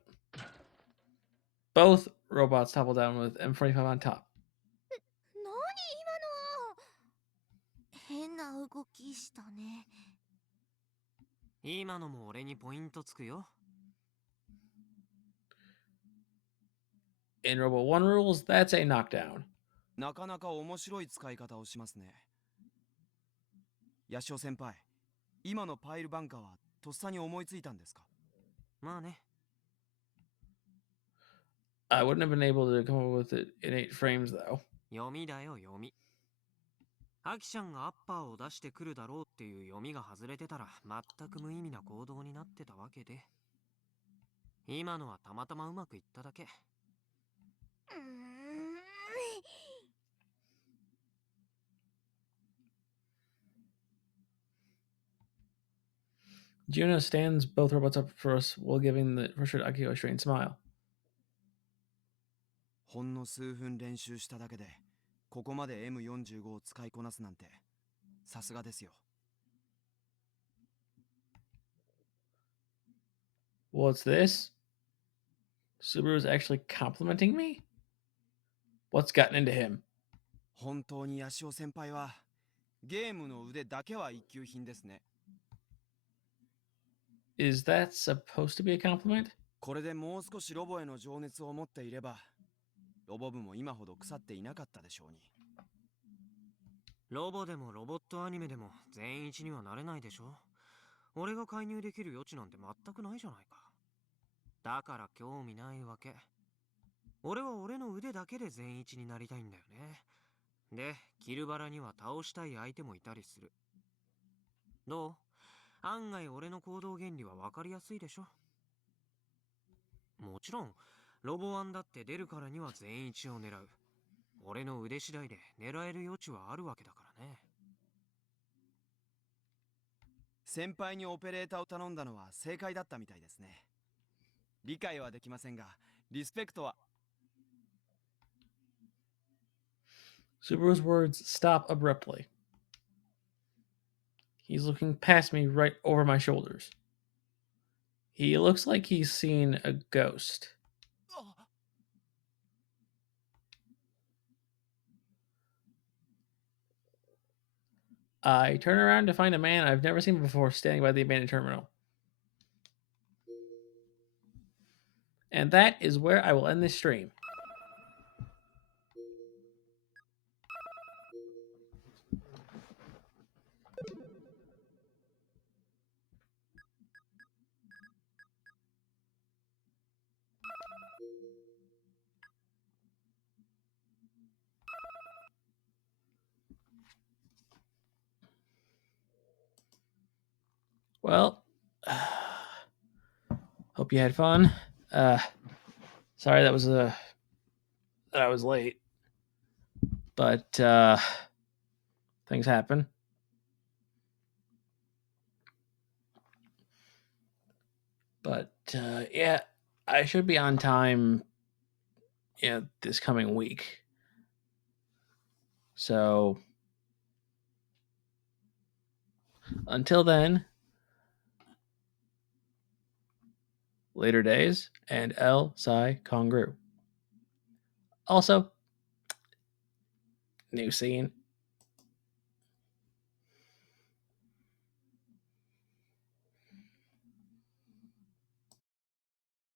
Both robots topple down with M45 on top. 何今の。変な動きしたね。今のも俺にポイントつくよ。In Robo 1 rules, that's a knockdown. なかなか面白い使い方をしますね。ヤシオ先輩、今のパイルバンカーはとっさに思いついたんですか？まあね。I wouldn't have been able to come up with it in 8 frames, though. 読みだよ、読み。アキちゃんがアッパーを出してくるだろうっていう読みが外れてたら全く無意味な行動になってたわけで。今のはたまたまうまくいっただけ。Juno stands both robots up for us while giving the frustrated Akio a strained smile. ほんの数分練習しただけでここまで M45 を使いこなすなんてさすがですよ。What's this? Subaru's actually complimenting me? What's gotten into him? 本当にヤシオ先輩はゲームの腕だけは一級品ですね。Is that supposed to be a compliment? これでもう少しロボへの情熱を持っていればロボ部も今ほど腐っていなかったでしょうに。ロボでもロボットアニメでも全員一にはなれないでしょ。俺が介入できる余地なんて全くないじゃないか。だから興味ないわけ。俺は俺の腕だけで全員一になりたいんだよね。で、キルバラには倒したい相手もいたりする。どう？案外俺の行動原理は分かりやすいでしょ。もちろん、ロボ1だって出るからには全員一を狙う。俺の腕次第で狙える余地はあるわけだからね。先輩にオペレーターを頼んだのは正解だったみたいですね。理解はできませんが、リスペクトは。Subaru's words stop abruptly. He's looking past me right over my shoulders. He looks like he's seen a ghost. I turn around to find a man I've never seen before standing by the abandoned terminal. And that is where I will end this stream. Well, hope you had fun. Uh, sorry that I was late, but things happen. But yeah, I should be on time. This coming week. So until then, later days and El Psi Congru. Also, new scene